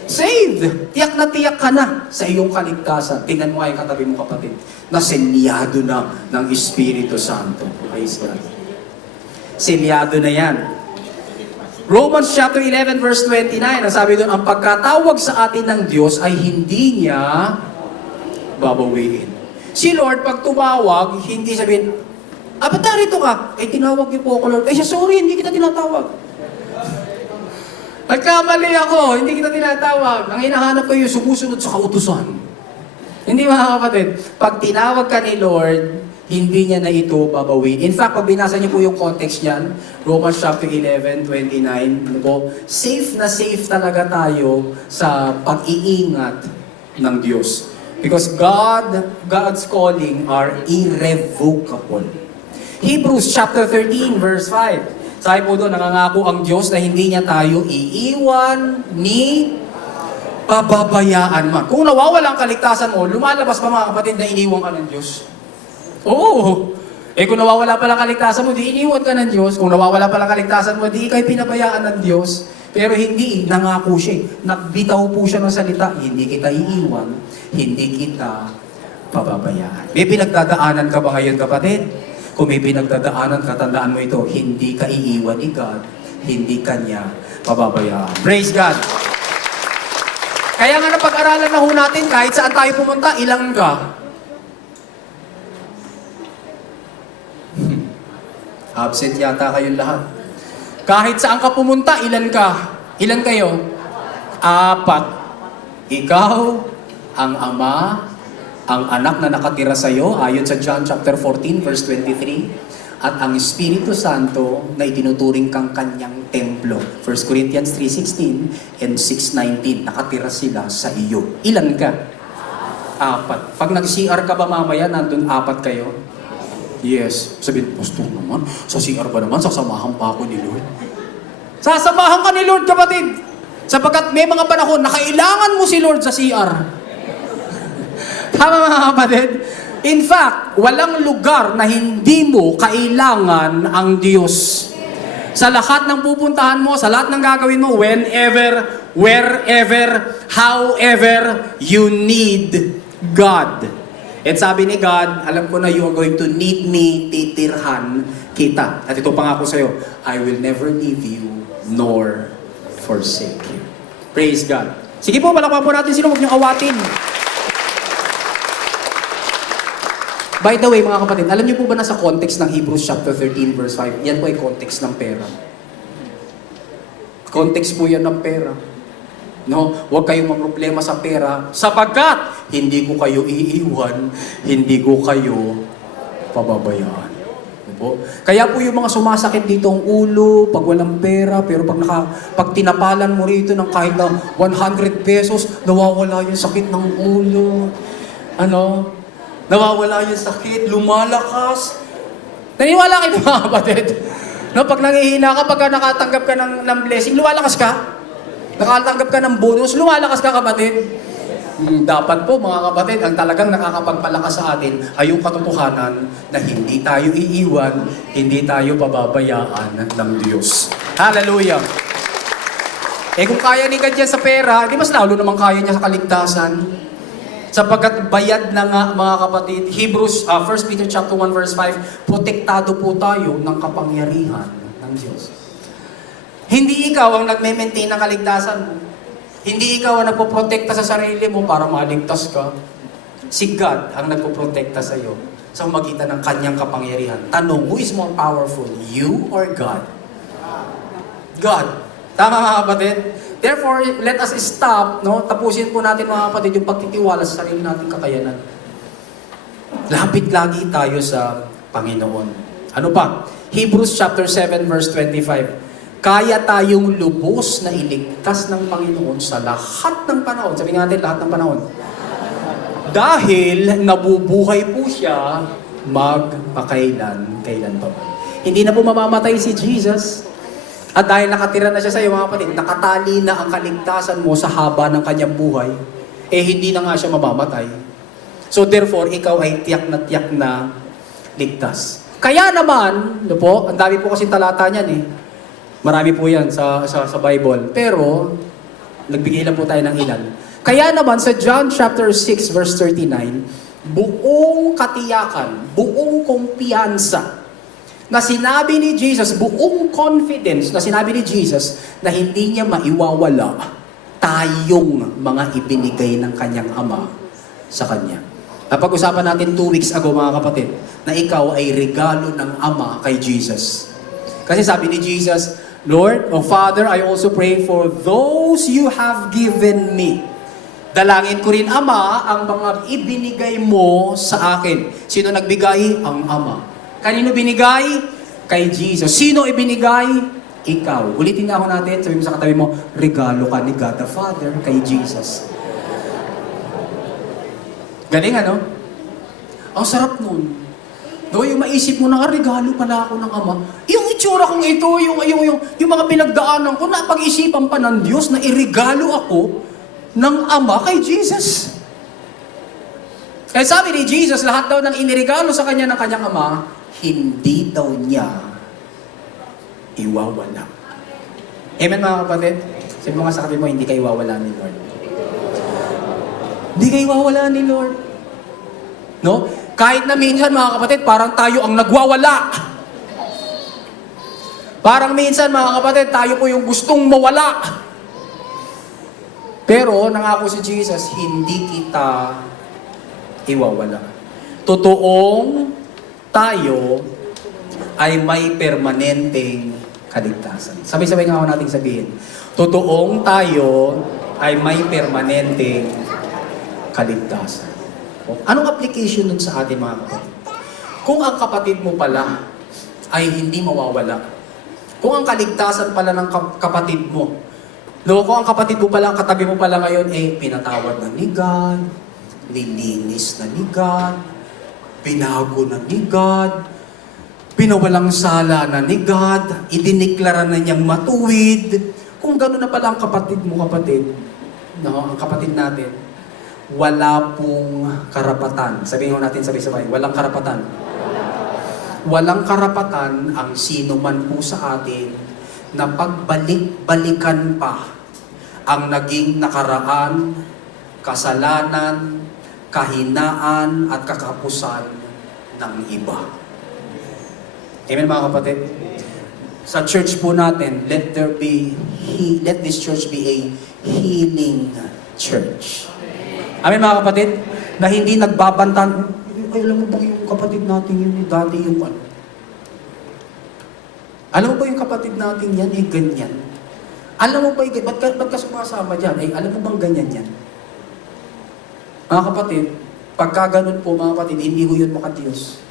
Saved! Tiyak na tiyak ka na sa iyong kaligtasan. Tingnan mo ay katabi mo kapatid, na selyado na ng Espiritu Santo. Praise God. Selyado na yan. Romans chapter 11 verse 29, ang sabi doon, ang pagkatawag sa atin ng Diyos ay hindi niya babawiin. Si Lord, pag tumawag, hindi sabihin, ba't narito ka? Tinawag niyo po ako, Lord. Sorry, hindi kita tinatawag. Nagkamali ako, hindi kita tinatawag. Ang hinahanap ko yung sumusunod sa kautusan. Hindi mga kapatid, pag tinawag ka ni Lord, hindi niya na ito babawiin. In fact, pag binasa niyo po yung context niyan, Romans chapter 11, 29, po, safe na safe talaga tayo sa pag-iingat ng Diyos. Because God's calling are irrevocable. Hebrews chapter 13, verse 5. Sabi po doon, nangangako ang Diyos na hindi niya tayo iiwan ni pababayaan man. Kung nawawala ang kaligtasan mo, lumalabas pa mga kapatid na iniwan ka ng Diyos. Oo. Kung nawawala pala kaligtasan mo, di iniwan ka ng Diyos. Kung nawawala pala kaligtasan mo, di ikay pinabayaan ng Diyos. Pero hindi, nangako siya. Nagbitaw po siya ng salita, hindi kita iiwan, hindi kita pababayaan. May pinagdadaanan ka ba ngayon, kapatid? Kung may pinagdadaanan ka, tandaan mo ito, hindi ka iiwan ni God, hindi ka niya pababayaan. Praise God! Kaya nga napag-aralan na ho natin, kahit saan tayo pumunta, ilang ka? Absent yata kayong lahat. Kahit saan ka pumunta, ilan ka? Ilan kayo? 4. Ikaw, ang Ama, ang Anak na nakatira sa iyo, ayon sa John chapter 14, verse 23, at ang Espiritu Santo na itinuturing kang kanyang templo. 1 Corinthians 3:16 and 6:19, nakatira sila sa iyo. Ilan ka? 4. Pag nag-CR ka ba mamaya, nandun 4 kayo? Yes. Sabihin, Pastor naman, sa CR ba naman, sasamahan pa ako ni Lord? Sasamahan ka ni Lord, kapatid! Sapagkat may mga panahon na kailangan mo si Lord sa CR. Tama mga kapatid? In fact, walang lugar na hindi mo kailangan ang Diyos. Sa lahat ng pupuntahan mo, sa lahat ng gagawin mo, whenever, wherever, however, you need God. At sabi ni God, alam ko na you are going to need me, titirhan kita. At ito pangako sa'yo, I will never leave you, nor forsake you. Praise God. Sige po, palakpan po natin sino, huwag niyong awatin. By the way, mga kapatid, alam niyo po ba na sa context ng Hebrews chapter 13, verse 5, yan po ay context ng pera. Context po yan ng pera. No, huwag kayong maproblema sa pera sapagkat hindi ko kayo iiwan, hindi ko kayo pababayaan. Po? Kaya po yung mga sumasakit dito ang ulo pag walang pera, pero pag tinapalan mo rito ng kahit na 100 pesos, nawawala yung sakit ng ulo. Nawawala yung sakit, lumalakas. Naniwala kayo mga kapatid? No, pag nangihina ka, pag nakatanggap ka ng blessing, lumalakas ka? Nakatanggap ka ng bonus, lumalakas ka, kapatid. Dapat po, mga kapatid, ang talagang nakakapagpalakas sa atin ay yung katotohanan na hindi tayo iiwan, hindi tayo pababayaan ng Diyos. Hallelujah! Kung kaya ni God yan sa pera, di mas lalo naman kaya niya sa kaligtasan. Sapagkat bayad na nga, mga kapatid, Hebrews, 1 Peter chapter 1 verse 5, protektado po tayo ng kapangyarihan ng Diyos. Hindi ikaw ang nagme-maintain ng kaligtasan mo. Hindi ikaw ang nagpoprotekta sa sarili mo para maligtas ka. Si God ang nagpoprotekta sa iyo sa magitan ng kanyang kapangyarihan. Tanong, who is more powerful, you or God? God. Tama mga kapatid? Therefore, let us stop, tapusin po natin mga kapatid yung pagtitiwala sa sarili nating kakayanan. Lapit lagi tayo sa Panginoon. Ano pa? Hebrews chapter 7 verse 25. Kaya tayong lubos na iligtas ng Panginoon sa lahat ng panahon. Sabihin natin, lahat ng panahon. Dahil nabubuhay po siya magpakailan pa ba. Hindi na po mamamatay si Jesus. At dahil nakatira na siya sa iyo, mga kapatid, nakatali na ang kaligtasan mo sa haba ng kanyang buhay, hindi na nga siya mamamatay. So therefore, ikaw ay tiyak na ligtas. Kaya naman, ang dami po kasi talata niyan Marami po yan sa Bible. Pero, Nagbigay lang po tayo ng ilan. Kaya naman sa John chapter 6 verse 39, buong katiyakan, buong kumpiyansa na sinabi ni Jesus, buong confidence na sinabi ni Jesus na hindi niya maiwawala tayong mga ibinigay ng kanyang Ama sa Kanya. Napag-usapan natin 2 weeks ago mga kapatid, na ikaw ay regalo ng Ama kay Jesus. Kasi sabi ni Jesus, Lord, O Father, I also pray for those you have given me. Dalangin ko rin, Ama, ang mga ibinigay mo sa akin. Sino nagbigay? Ang Ama. Kanino binigay? Kay Jesus. Sino ibinigay? Ikaw. Ulitin nga ako natin, sabi mo sa katabi mo, regalo ka ni God the Father kay Jesus. Galing ano? Ang sarap nun. No, yung maisip mo na, regalo pala ako ng Ama. Yung itsura kong ito, yung mga pinagdaanan ko, napag-isipan pa ng Diyos na iregalo ako ng Ama kay Jesus. Kaya sabi ni Jesus, lahat daw ng iniregalo sa kanya ng kanyang Ama, hindi daw niya iwawala. Amen mga kapatid? Sabi mo nga sa kapatid mo, hindi ka iwawala ni Lord. Hindi ka iwawala ni Lord. No? Kahit na minsan mga kapatid, parang tayo ang nagwawala. Parang minsan mga kapatid, tayo po yung gustong mawala. Pero nangako si Jesus, hindi kita iwawala. Totoong tayo ay may permanenteng kaligtasan. Sabay-sabay nga ako nating sabihin. Totoong tayo ay may permanenteng kaligtasan. Anong application nun sa atin mga kapatid? Kung ang kapatid mo pala ay hindi mawawala, kung ang kaligtasan pala ng kapatid mo, no, kung ang kapatid mo pala, ang katabi mo pala ngayon, pinatawad na ni God, nilinis na ni God, binago na ni God, pinawalang sala na ni God, idiniklara na niyang matuwid. Kung gano'n na pala ang kapatid mo, kapatid, no, ang kapatid natin, wala pong karapatan. Sabihin natin sabay-sabay, walang karapatan. Walang karapatan ang sino man po sa atin na pagbalik-balikan pa ang naging nakaraan, kasalanan, kahinaan at kakapusan ng iba. Amen mga kapatid? Sa church po natin, let this church be a healing church. Amen mga kapatid? Na hindi nagbabantan, alam mo ba yung kapatid natin yun, dati yung ano? Alam mo ba yung kapatid natin yan, ganyan? Alam mo ba, ba't ka sumasama dyan? Alam mo bang ganyan yan? Mga kapatid, pagka ganun po mga kapatid, hindi ko yun makadiyos.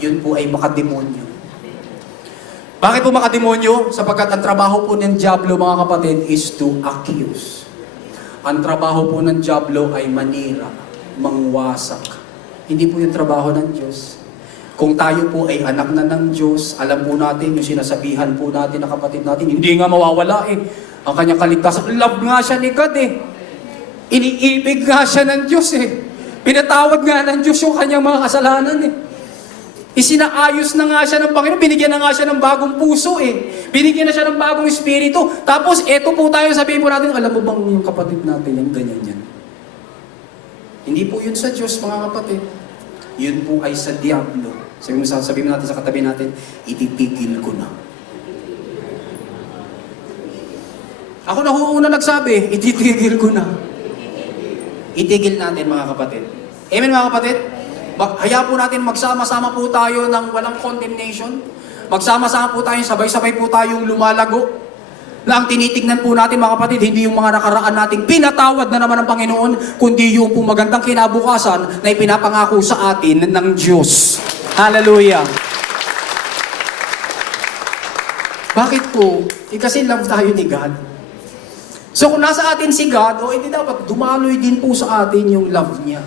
Yun po ay makademonyo. Bakit po makademonyo? Sapagkat ang trabaho po ng Diablo mga kapatid is to accuse. Ang trabaho po ng Diablo ay manira, mangwasak. Hindi po yung trabaho ng Diyos. Kung tayo po ay anak na ng Diyos, alam po natin yung sinasabihan po natin na kapatid natin, hindi nga mawawala ang kanyang kaligtasan. Love nga siya ni God Iniibig nga siya ng Diyos Pinatawad nga ng Diyos yung kanyang mga kasalanan Isinaayos na nga siya ng Panginoon, binigyan na nga siya ng bagong puso Binigyan na siya ng bagong espiritu. Tapos, eto po tayo, sabihin po natin, alam mo bang yung kapatid natin, yung ganyan yan. Hindi po yun sa Diyos, mga kapatid. Yun po ay sa Diablo. Sabihin natin sa katabi natin, ititigil ko na. Ako na una nagsabi, ititigil ko na. Itigil natin, mga kapatid. Amen, mga kapatid? Hayaan po natin magsama-sama po tayo ng walang condemnation. Magsama-sama po tayo, sabay-sabay po tayong lumalago. Na ang tinitignan po natin mga kapatid, hindi yung mga nakaraan nating pinatawad na naman ng Panginoon, kundi yung po magandang kinabukasan na ipinapangako sa atin ng Diyos. Hallelujah! Bakit po? Kasi love tayo ni God. So kung nasa atin si God, hindi dapat dumaloy din po sa atin yung love niya.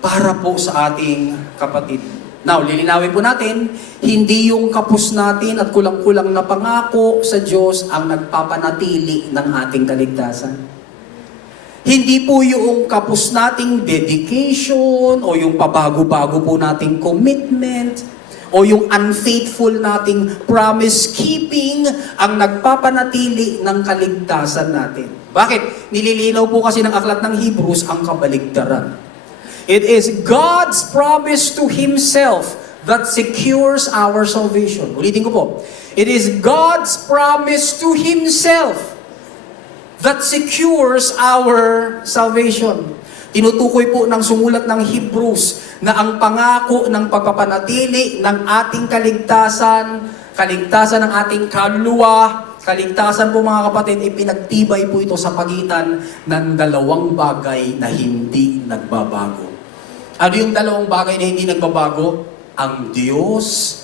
Para po sa ating kapatid. Now, lilinawin po natin, hindi yung kapos natin at kulang-kulang na pangako sa Diyos ang nagpapanatili ng ating kaligtasan. Hindi po yung kapos nating dedication o yung pabago-bago po nating commitment o yung unfaithful nating promise-keeping ang nagpapanatili ng kaligtasan natin. Bakit? Nililinaw po kasi ng aklat ng Hebrews ang kabaligtaran. It is God's promise to Himself that secures our salvation. Ulitin ko po. It is God's promise to Himself that secures our salvation. Tinutukoy po ng sumulat ng Hebrews na ang pangako ng pagpapanatili ng ating kaligtasan, kaligtasan ng ating kaluluwa, kaligtasan po mga kapatid, ipinagtibay po ito sa pagitan ng dalawang bagay na hindi nagbabago. Ano yung dalawang bagay na hindi nagbabago? Ang Diyos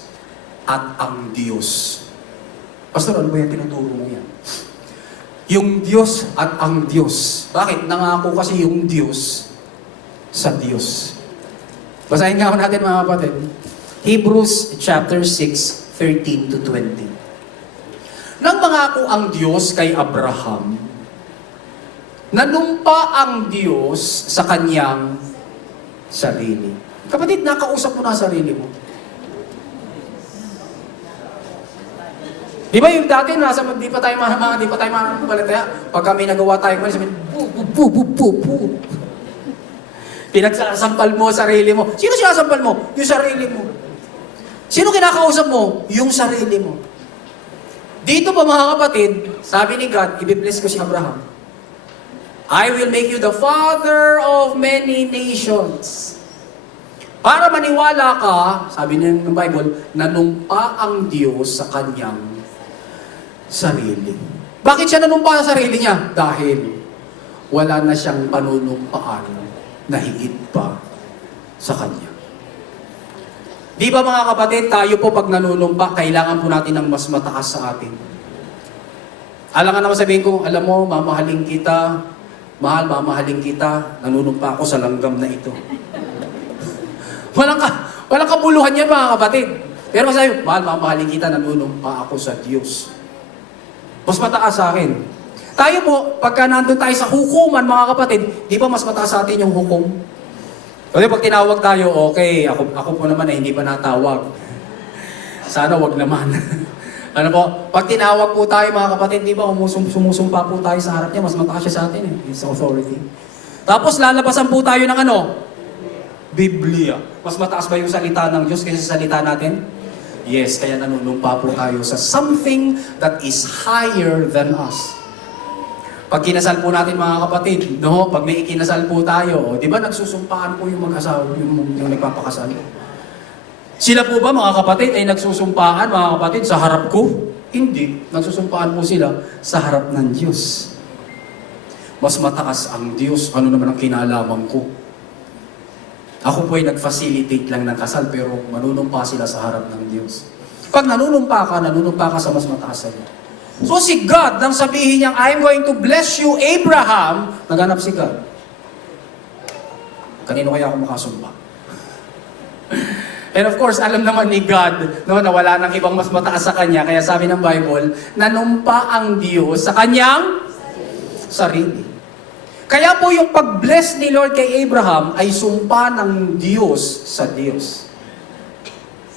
at ang Diyos. Pastor, ano ba yung tinuturo mo yan? Yung Diyos at ang Diyos. Bakit? Nangako kasi yung Diyos sa Diyos. Basahin nga ako natin mga kapatid. Hebrews chapter 6, 13 to 20. Nang mangako ang Diyos kay Abraham, nanumpa ang Diyos sa kanyang sarili. Kapatid, nakausap mo na ang sarili mo. Di ba yung dati, di pa tayo manampalataya? Pag kami nagawa tayo, sabihin, bu. Pinagsasampal mo sarili mo. Sino sinasampal mo? Yung sarili mo. Sino kinakausap mo? Yung sarili mo. Dito pa mga kapatid, sabi ni God, i-bless ko si Abraham. I will make you the father of many nations. Para maniwala ka, sabi ng Bible, nanumpa ang Diyos sa kanyang sarili. Bakit siya nanumpa sa sarili niya? Dahil wala na siyang panunumpaan na higit pa sa kanya. Di ba mga kapatid, tayo po pag nanunumpa, kailangan po natin ng mas mataas sa atin. Alam nga naman sabihin ko, alam mo, mamahalin kita, mamahalin kita, nanunumpa ako sa langgam na ito. Walang kabuluhan yan mga kapatid. Pero masabi, mamahalin kita, nanunumpa ako sa Diyos. Mas mataas sa akin. Tayo po, pagka nandun tayo sa hukuman, mga kapatid, di ba mas mataas sa atin yung hukom? Kasi pag tinawag tayo, okay, ako po naman ay hindi pa natawag. Sana wag naman. Ano po, pag tinawag po tayo, mga kapatid, di ba, sumusumpa po tayo sa harap niya, mas mataas siya sa atin eh, sa authority. Tapos lalabasan po tayo ng ano? Biblia. Mas mataas ba yung salita ng Diyos kaysa sa salita natin? Yes, kaya nanunumpa po tayo sa something that is higher than us. Pag kinasal po natin mga kapatid, no? Pag may ikinasal po tayo, di ba nagsusumpaan po yung mag-asawa, yung nagpapakasal? Sila po ba mga kapatid ay nagsusumpaan mga kapatid sa harap ko? Hindi. Nagsusumpaan po sila sa harap ng Diyos. Mas mataas ang Diyos. Ano naman ang kinalaman ko? Ako po ay nag-facilitate lang ng kasal pero manunumpa sila sa harap ng Diyos. Pag nanunumpa ka sa mas mataas sa Diyos. So si God, nang sabihin niyang, I'm going to bless you, Abraham, naghanap si God. Kanino kaya ako makasumpa? And of course, alam naman ni God no, na wala nang ibang mas mataas sa Kanya. Kaya sabi ng Bible, nanumpa ang Diyos sa Kanyang sarili. Kaya po yung pag-bless ni Lord kay Abraham ay sumpa ng Diyos sa Diyos.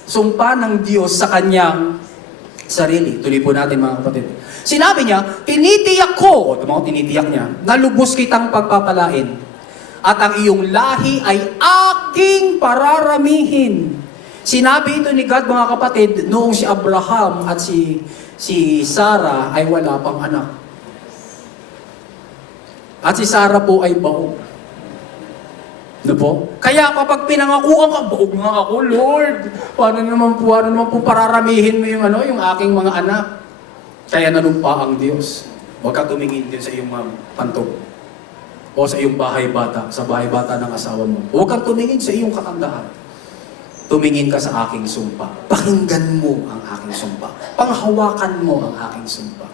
Sumpa ng Diyos sa Kanyang sarili. Tuloy po natin mga kapatid. Sinabi niya, tinitiyak ko, tinitiyak niya, na lubos kitang pagpapalain. At ang iyong lahi ay aking pararamihin. Sinabi ito ni God mga kapatid, noong si Abraham at si Sarah ay wala pang anak. At si Sarah po ay baog. Ano po? Kaya kapag pinangakuan ka, baog nga ako, Lord. Paano naman po pararamihin mo yung aking mga anak? Kaya nanumpa ang Diyos. Huwag ka tumingin din sa iyong pantog. O sa iyong bahay bata, sa bahay bata ng asawa mo. Huwag kang tumingin sa iyong katandaan. Tumingin ka sa aking sumpa. Pakinggan mo ang aking sumpa. Panghawakan mo ang aking sumpa.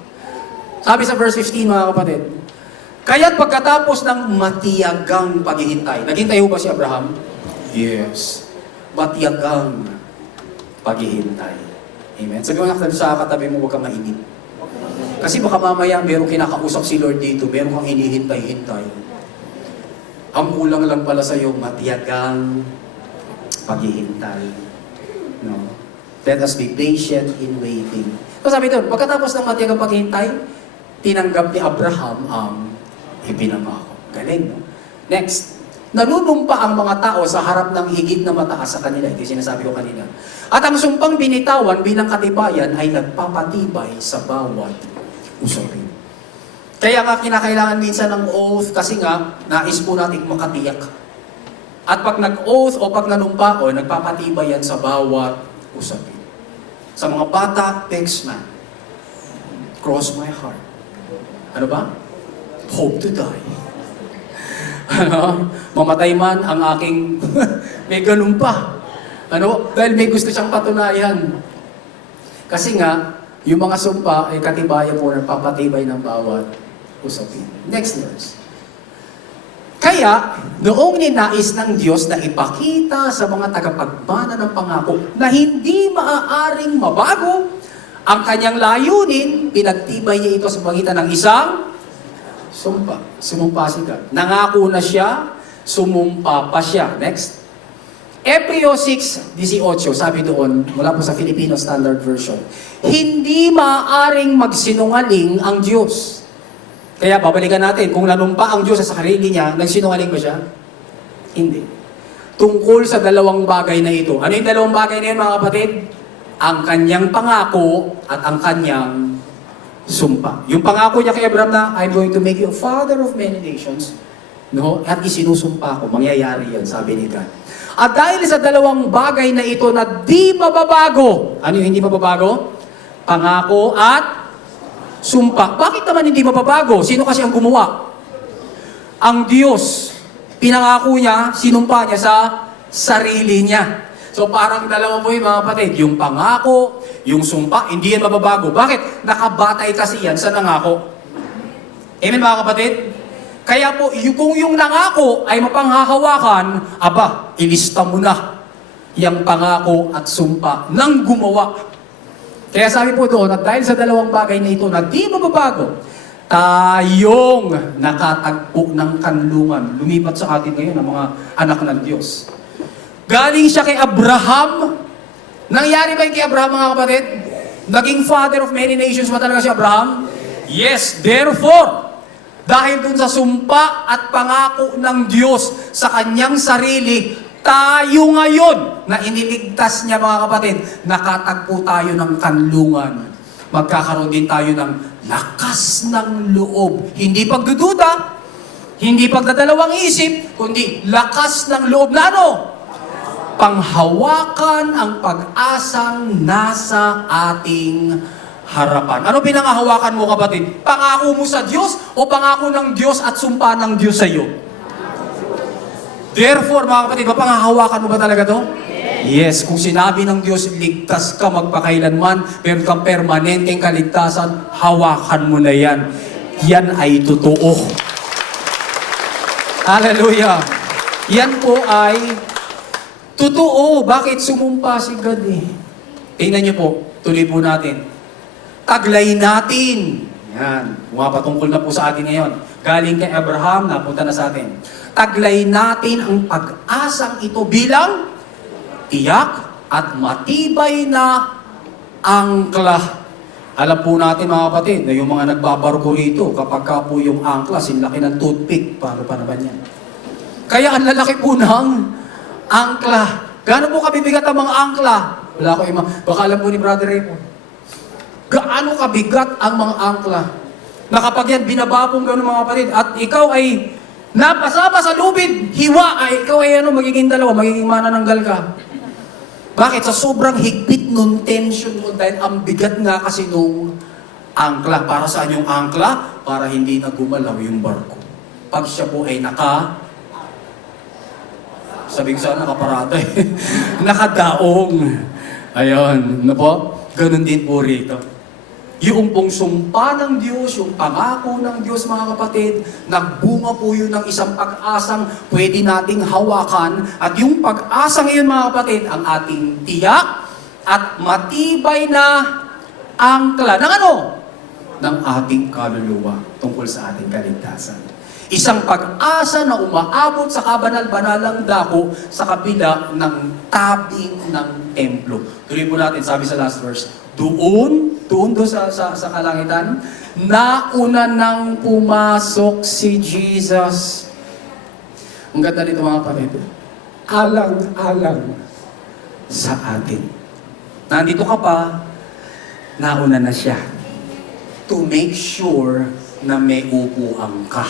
Sabi sa verse 15 mga kapatid, kaya't pagkatapos ng matiyagang paghihintay, naghintay ho ba si Abraham? Yes. Matiyagang paghihintay. Amen. Sabi mo sa katabi mo, huwag kang mainip. Kasi baka mamaya merong kinakausap si Lord dito, meron kang hinihintay-hintay. Ang kulang lang pala sa iyo, matiyagang paghihintay. No? Let us be patient in waiting. So sabi doon, pagkatapos ng matiyagang paghihintay, tinanggap ni Abraham ang ipinangako. Galing, no? Next. Nanunumpa ang mga tao sa harap ng higit na mataas sa kanila. Ito yung sinasabi ko kanina. At ang sumpang binitawan bilang katibayan ay nagpapatibay sa bawat usapin. Kaya nga kinakailangan minsan ng oath kasi nga nais po natin makatiyak. At pag nag-oath o pag nanumpa o, nagpapatibay yan sa bawat usapin. Sa mga bata, text na. Cross my heart. Ano ba? Hope to die. Ano? Mamatay man ang aking may ganun pa. Ano? Dahil may gusto siyang patunayan. Kasi nga, yung mga sumpa ay katibayan mo nagpapatibay ng bawat usapin. Next verse. Kaya, noong ninais ng Diyos na ipakita sa mga tagapagmana ng pangako na hindi maaaring mabago ang kanyang layunin, pinagtibay niya ito sa pagitan ng isang sumpa. Sumumpa si God. Nangako na siya, sumumpa pa siya. Next. Hebreo 6:18, sabi doon, mula po sa Filipino Standard Version, hindi maaaring magsinungaling ang Diyos. Kaya babalikan natin, kung nanumpa ang Diyos sa sarili niya, nagsinungaling ba siya? Hindi. Tungkol sa dalawang bagay na ito. Ano yung dalawang bagay na yun, mga kapatid? Ang kanyang pangako at ang kanyang sumpa. Yung pangako niya kay Abraham na, I'm going to make you a father of many nations. No? At isinusumpa ko, mangyayari yan, sabi ni God. At dahil sa dalawang bagay na ito na di mababago, ano yung hindi mababago? Pangako at sumpa. Bakit naman hindi mababago? Sino kasi ang gumawa? Ang Diyos. Pinangako niya, sinumpa niya sa sarili niya. So parang dalawa po yung mga kapatid. Yung pangako, yung sumpa, hindi yan mababago. Bakit? Nakabatay kasi yan sa nangako. Amen mga kapatid? Kaya po, kung yung nangako ay mapanghahawakan, aba, ilista mo na yung pangako at sumpa ng gumawa. Kaya sabi po doon, at dahil sa dalawang bagay na ito na di mababago, tayong nakatagpo ng kanlungan. Lumipat sa atin ngayon ang mga anak ng Diyos. Galing siya kay Abraham. Nangyari ba yung kay Abraham, mga kapatid? Naging father of many nations ba talaga si Abraham? Yes, therefore, dahil dun sa sumpa at pangako ng Diyos sa kanyang sarili, tayo ngayon na iniligtas niya, mga kapatid, nakatagpo tayo ng kanlungan. Magkakaroon din tayo ng lakas ng loob. Hindi pagdududa, hindi pagdadalawang isip, kundi lakas ng loob na ano? Panghawakan ang pag-asang nasa ating harapan. Ano pinangahawakan mo, kapatid? Pangako mo sa Diyos o pangako ng Diyos at sumpa ng Diyos sa iyo? Therefore, mga kapatid, mapanghahawakan mo ba talaga to? Yes. Kung sinabi ng Diyos, ligtas ka magpakailanman, meron kang permanenteng kaligtasan, hawakan mo na yan. Yan ay totoo. Hallelujah. Yan po ay totoo. Bakit sumumpa si God eh? Tingnan niyo po, tuloy po natin. Taglay natin. Yan. Pumapatungkol na po sa atin ngayon. Galing kay Abraham, napunta na sa atin. Taglay natin ang pag-asang ito bilang tiyak at matibay na angkla. Alam po natin, mga kapatid, na yung mga nagbabarko rito, kapag ka po yung angkla, sinlaki ng toothpick, paano pa naman yan? Kaya ang lalaki po ng angkla. Gaano po kabibigat ang mga angkla? Wala ko ima. Baka alam po ni Brother Raymond. Gaano kabigat ang mga angkla? Na kapag yan binabapong gano'n, mga kapatid, at ikaw ay napasama sa lubid, hiwa, ay ikaw ay ano, magiging dalawa, magiging manananggal ka. Bakit? Sa sobrang higpit nung tension mo, dahil ang bigat nga kasi nung angkla. Para saan yung angkla? Para hindi na gumalaw yung barko. Pag siya po ay sabi ko sana nakaparada eh. Nakadaong. Ayun. Ano po? Ganun din po rito. Yung pong sumpa ng Diyos, yung pangako ng Diyos, mga kapatid, nagbunga po yun ng isang pag-asang pwede nating hawakan. At yung pag-asa ngayon, mga kapatid, ang ating tiyak at matibay na angkla. Ng ano? Ng ating kaluluwa tungkol sa ating kaligtasan. Isang pag-asa na umaabot sa kabanal-banalang dako sa kabila ng tabing ng templo. Tuloy po natin, sabi sa last verse, doon sa kalangitan, nauna nang pumasok si Jesus. Ang ganda nito mga kapatid. Alang-alang sa atin. Nandito ka pa, nauna na siya. To make sure na may upuan ka.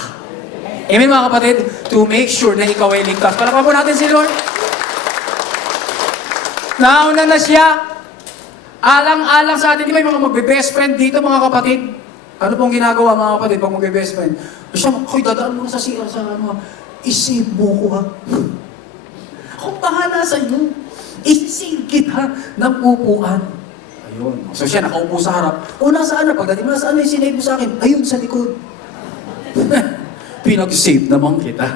Amen mga kapatid? To make sure na ikaw ay ligtas. Palakpan po natin si Lord. Nauna na siya. Alang-alang sa atin. Di ba yung mga magbe-best friend dito mga kapatid? Ano pong ginagawa mga kapatid pag magbe-best friend? Siya, koy, dadaan mo na sa CR sa ano. Isave mo ko ha. Akong bahala sa iyo. Isave kita ng upuan. Ayun. So siya nakaupo sa harap. O nasaan na? Pagdating mo, nasaan na yung sinave mo sa akin? Ayun, sa likod. Pinag-save naman kita.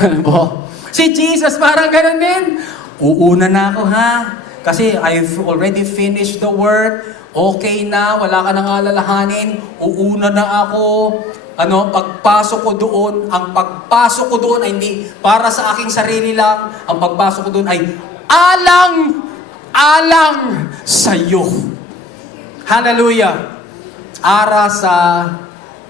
Ano po? Si Jesus parang ganun din. Uuna na ako ha. Kasi I've already finished the work. Okay na, wala ka nang alalahanin. Uuna na ako. Pagpasok ko doon, ang pagpasok ko doon ay hindi para sa aking sarili lang. Ang pagpasok ko doon ay alang sa iyo. Hallelujah. Ara sa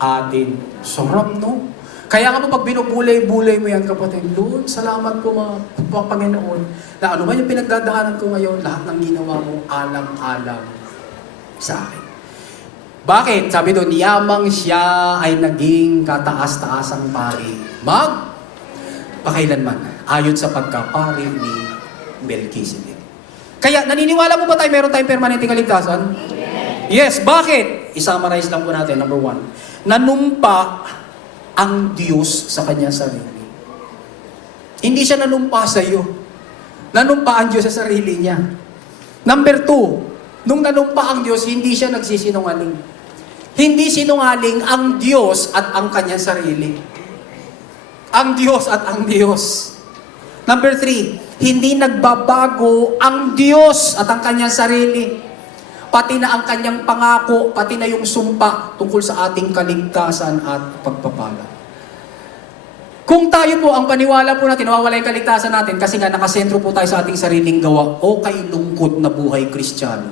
atin. Sarap, no? Kaya nga po pag binubulay-bulay mo yan, kapatid, Lord, salamat po mga Panginoon, na ano man yung pinagdadaanan ko ngayon, lahat ng ginawa mo, alang-alang sa akin. Bakit? Sabi doon, yamang siya ay naging kataas-taasang pari. Pakailanman, ayon sa pagkapari ni Melchizedek. Kaya, naniniwala mo ba tayo meron tayong permanenteng kaligtasan? Yes. Bakit? I-summarize lang po natin. Number 1, nanumpa ang Diyos sa kanya sarili. Hindi siya nanumpa sa iyo. Nanumpa ang Diyos sa sarili niya. Number 2, nung nanumpa ang Diyos, hindi siya nagsisinungaling. Hindi sinungaling ang Diyos at ang kanyang sarili. Ang Diyos at ang Diyos. Number 3, hindi nagbabago ang Diyos at ang kanyang sarili. Pati na ang kanyang pangako, pati na yung sumpa tungkol sa ating kaligtasan at pagpapala. Kung tayo po, ang paniwala po natin, nawawala yung kaligtasan natin kasi nga nakasentro po tayo sa ating sariling gawa o kay lungkot na buhay Kristiyano.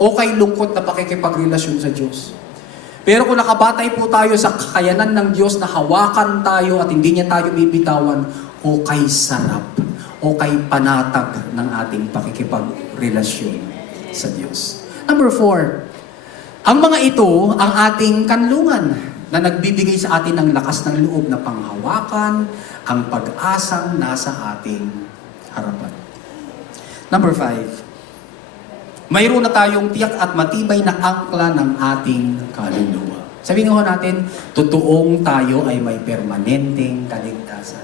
O kay lungkot na pakikipagrelasyon sa Diyos. Pero kung nakabatay po tayo sa kakayanan ng Diyos na hawakan tayo at hindi niya tayo bibitawan, o kay sarap, o kay panatag ng ating pakikipagrelasyon sa Diyos. Number 4, ang mga ito ang ating kanlungan na nagbibigay sa atin ng lakas ng loob na panghawakan ang pag-asang nasa ating harapan. Number 5, mayroon na tayong tiyak at matibay na angkla ng ating kaluluwa. Sabihin nga natin, totoong tayo ay may permanenteng kaligtasan.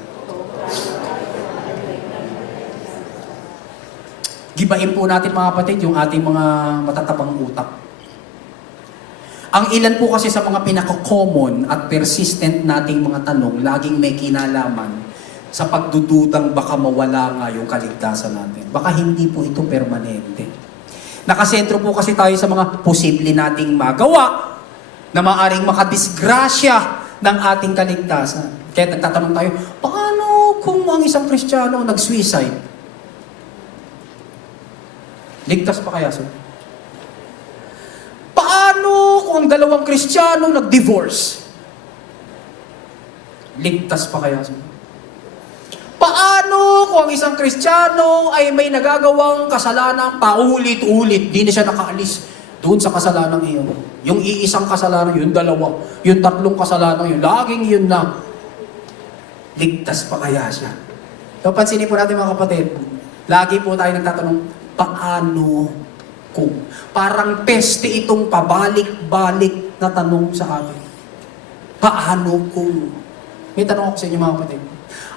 Gibain po natin mga kapatid yung ating mga matatabang utak. Ang ilan po kasi sa mga pinaka-common at persistent nating mga tanong, laging may kinalaman sa pagdududang baka mawala nga yung kaligtasan natin. Baka hindi po ito permanente. Nakasentro po kasi tayo sa mga posible nating magawa na maaring makadisgrasya ng ating kaligtasan. Kaya nagtatanong tayo, paano kung ang isang Kristiyano nag-suicide? Ligtas pa kaya sir? Paano kung ang dalawang Kristiyano nag-divorce? Ligtas pa kaya sir? Paano kung ang isang Kristiyano ay may nagagawang kasalanan paulit-ulit, di na siya nakaalis doon sa kasalanan iyon? Yung iisang kasalanan, yung dalawa, yung tatlong kasalanan yun, laging yun na. Ligtas pa kaya siya? Pansinin po natin mga kapatid, lagi po tayo nagtatanong, paano kung? Parang peste itong pabalik-balik na tanong sa atin. Paano kung? May tanong ako sa inyo mga kapatid.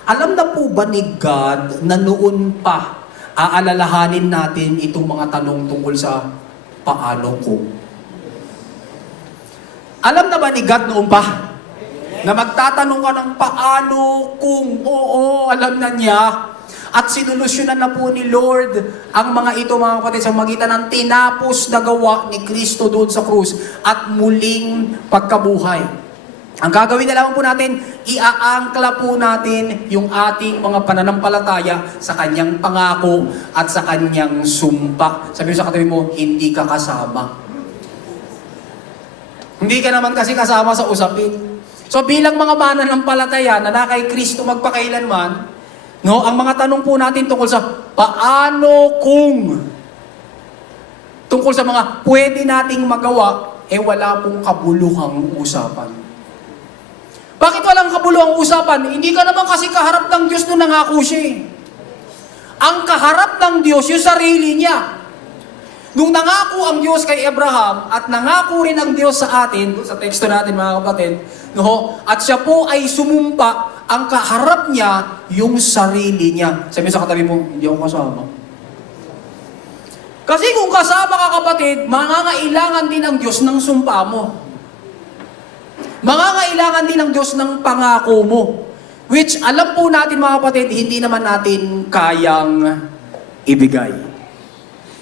Alam na po ba ni God na noon pa aalalahanin natin itong mga tanong tungkol sa paano kung? Alam na ba ni God noon pa na magtatanong ka ng paano kung? Oo, alam na niya. At sinulusyonan na po ni Lord ang mga ito mga kapatid sa magitan ng tinapos na gawa ni Kristo doon sa krus at muling pagkabuhay. Ang gagawin na lang po natin, iaangkla po natin yung ating mga pananampalataya sa kanyang pangako at sa kanyang sumpa. Sabi mo sa katabi mo, hindi ka kasama. Hindi ka naman kasi kasama sa usapin. So bilang mga mananampalataya na kay Kristo magpakailanman, no, ang mga tanong po natin tungkol sa paano kung, tungkol sa mga pwede nating magawa, wala pong kabuluhang usapan. Bakit walang kabuluhang usapan? Hindi ka naman kasi kaharap ng Diyos nung nangako siya eh. Ang kaharap ng Diyos, yung sarili niya. Nung nangako ang Diyos kay Abraham at nangako rin ang Diyos sa atin, sa teksto natin mga kapatid, no, at siya po ay sumumpa, ang kaharap niya yung sarili niya. Sabi sa katabi mo, hindi ako kasama. Kasi kung kasama ka kapatid, mangangailangan din ang Diyos ng sumpa mo. Mangangailangan din ng Diyos ng pangako mo. Which, alam po natin mga kapatid, hindi naman natin kayang ibigay.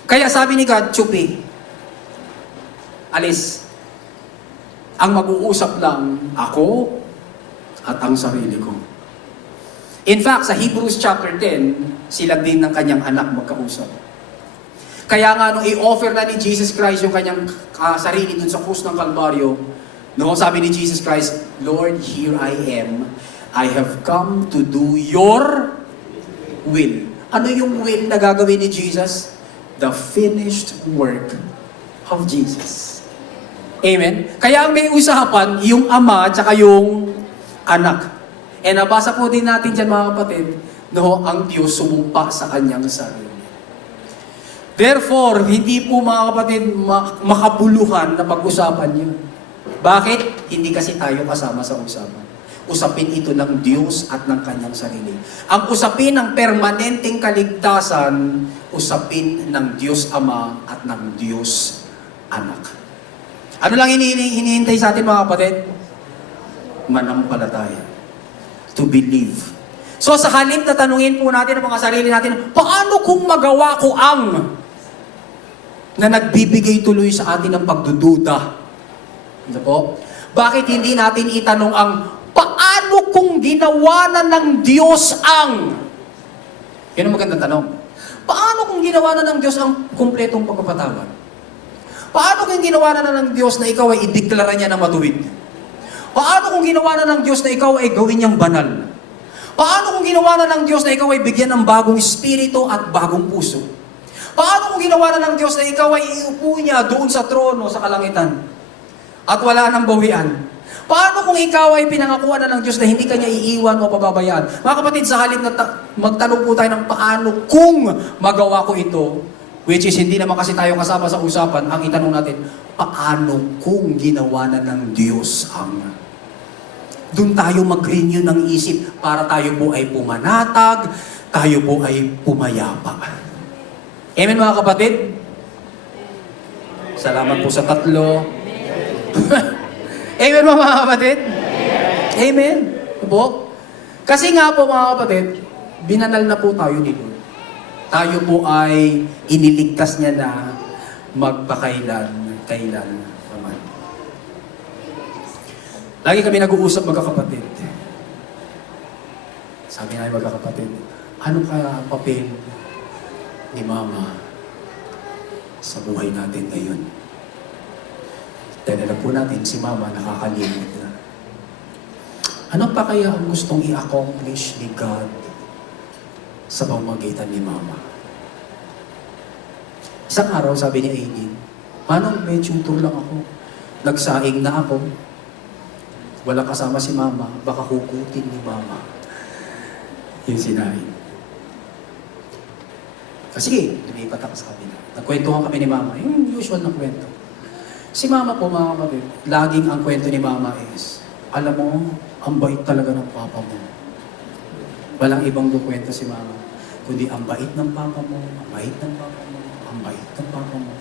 Kaya sabi ni God, Chupi, alis. Ang mag-uusap lang ako at ang sarili ko. In fact, sa Hebrews chapter 10, sila din ng kanyang anak magkausap. Kaya nga nung i-offer na ni Jesus Christ yung kanyang sarili dun sa krus ng Kalbaryo, no, sabi ni Jesus Christ, Lord, here I am. I have come to do your will. Ano yung will na gagawin ni Jesus? The finished work of Jesus. Amen? Kaya ang may usapan, yung ama at saka yung anak. E nabasa po din natin dyan mga kapatid, no, ang Diyos sumumpa sa kanyang sarili. Therefore, hindi po mga kapatid makabuluhan na pag-usapan yun. Bakit? Hindi kasi tayo kasama sa usapan. Usapin ito ng Diyos at ng kanyang sarili. Ang usapin ng permanenteng kaligtasan, usapin ng Diyos Ama at ng Diyos Anak. Ano lang hinihintay sa atin mga kapatid? Manampalataya. To believe. So sa halip na tanungin po natin ang mga sarili natin, paano kung magawa ko ang na nagbibigay tuloy sa atin ng pagdududa? Ano po? Bakit hindi natin itanong ang paano kung ginawa na ng Diyos ang? Yan ang magandang tanong. Paano kung ginawa na ng Diyos ang kumpletong pagpapatawad? Paano kung ginawa na ng Diyos na ikaw ay ideklara niya na matuwid? Paano kung ginawa na ng Diyos na ikaw ay gawin niyang banal? Paano kung ginawa na ng Diyos na ikaw ay bigyan ng bagong espiritu at bagong puso? Paano kung ginawa na ng Diyos na ikaw ay iupo niya doon sa trono sa kalangitan? At wala nang bawian. Paano kung ikaw ay pinangakuan na ng Diyos na hindi kanya iiwan o pababayaan? Mga kapatid, sa halip na magtanong po tayo ng paano kung magawa ko ito, which is hindi naman kasi tayo kasama sa usapan, ang itanong natin, paano kung ginawa na ng Diyos ang? Doon tayo mag-renew ng isip para tayo po ay pumanatag, tayo po ay pumayapa. Amen mga kapatid? Salamat po sa tatlo. Amen mga kapatid? Amen. Po? Kasi nga po mga kapatid, binanal na po tayo ni Lord. Tayo po ay iniligtas niya na magpakailan naman. Lagi kami nag-uusap magkakapatid. Sabi nga magkakapatid, ano kaya ang papel ni Mama sa buhay natin ngayon? Dahil alam po natin, si Mama nakakalimot na. Ano pa kaya ang gustong i-accomplish ni God sa pamamagitan ni Mama? Isang araw, sabi ni Aileen, Manong, may tutor lang ako. Nagsaing na ako. Walang kasama si Mama, baka hukutin ni Mama. Yung sinabi. Sige, lumipat ako sa kabila. Nagkwentuhan kami ni Mama, yung usual na kwento. Si Mama po, mga kapatid, laging ang kwento ni Mama is, alam mo, ang bait talaga ng Papa mo. Walang ibang kukwento si Mama, kundi ang bait ng Papa mo, ang bait ng Papa mo, ang bait ng Papa mo,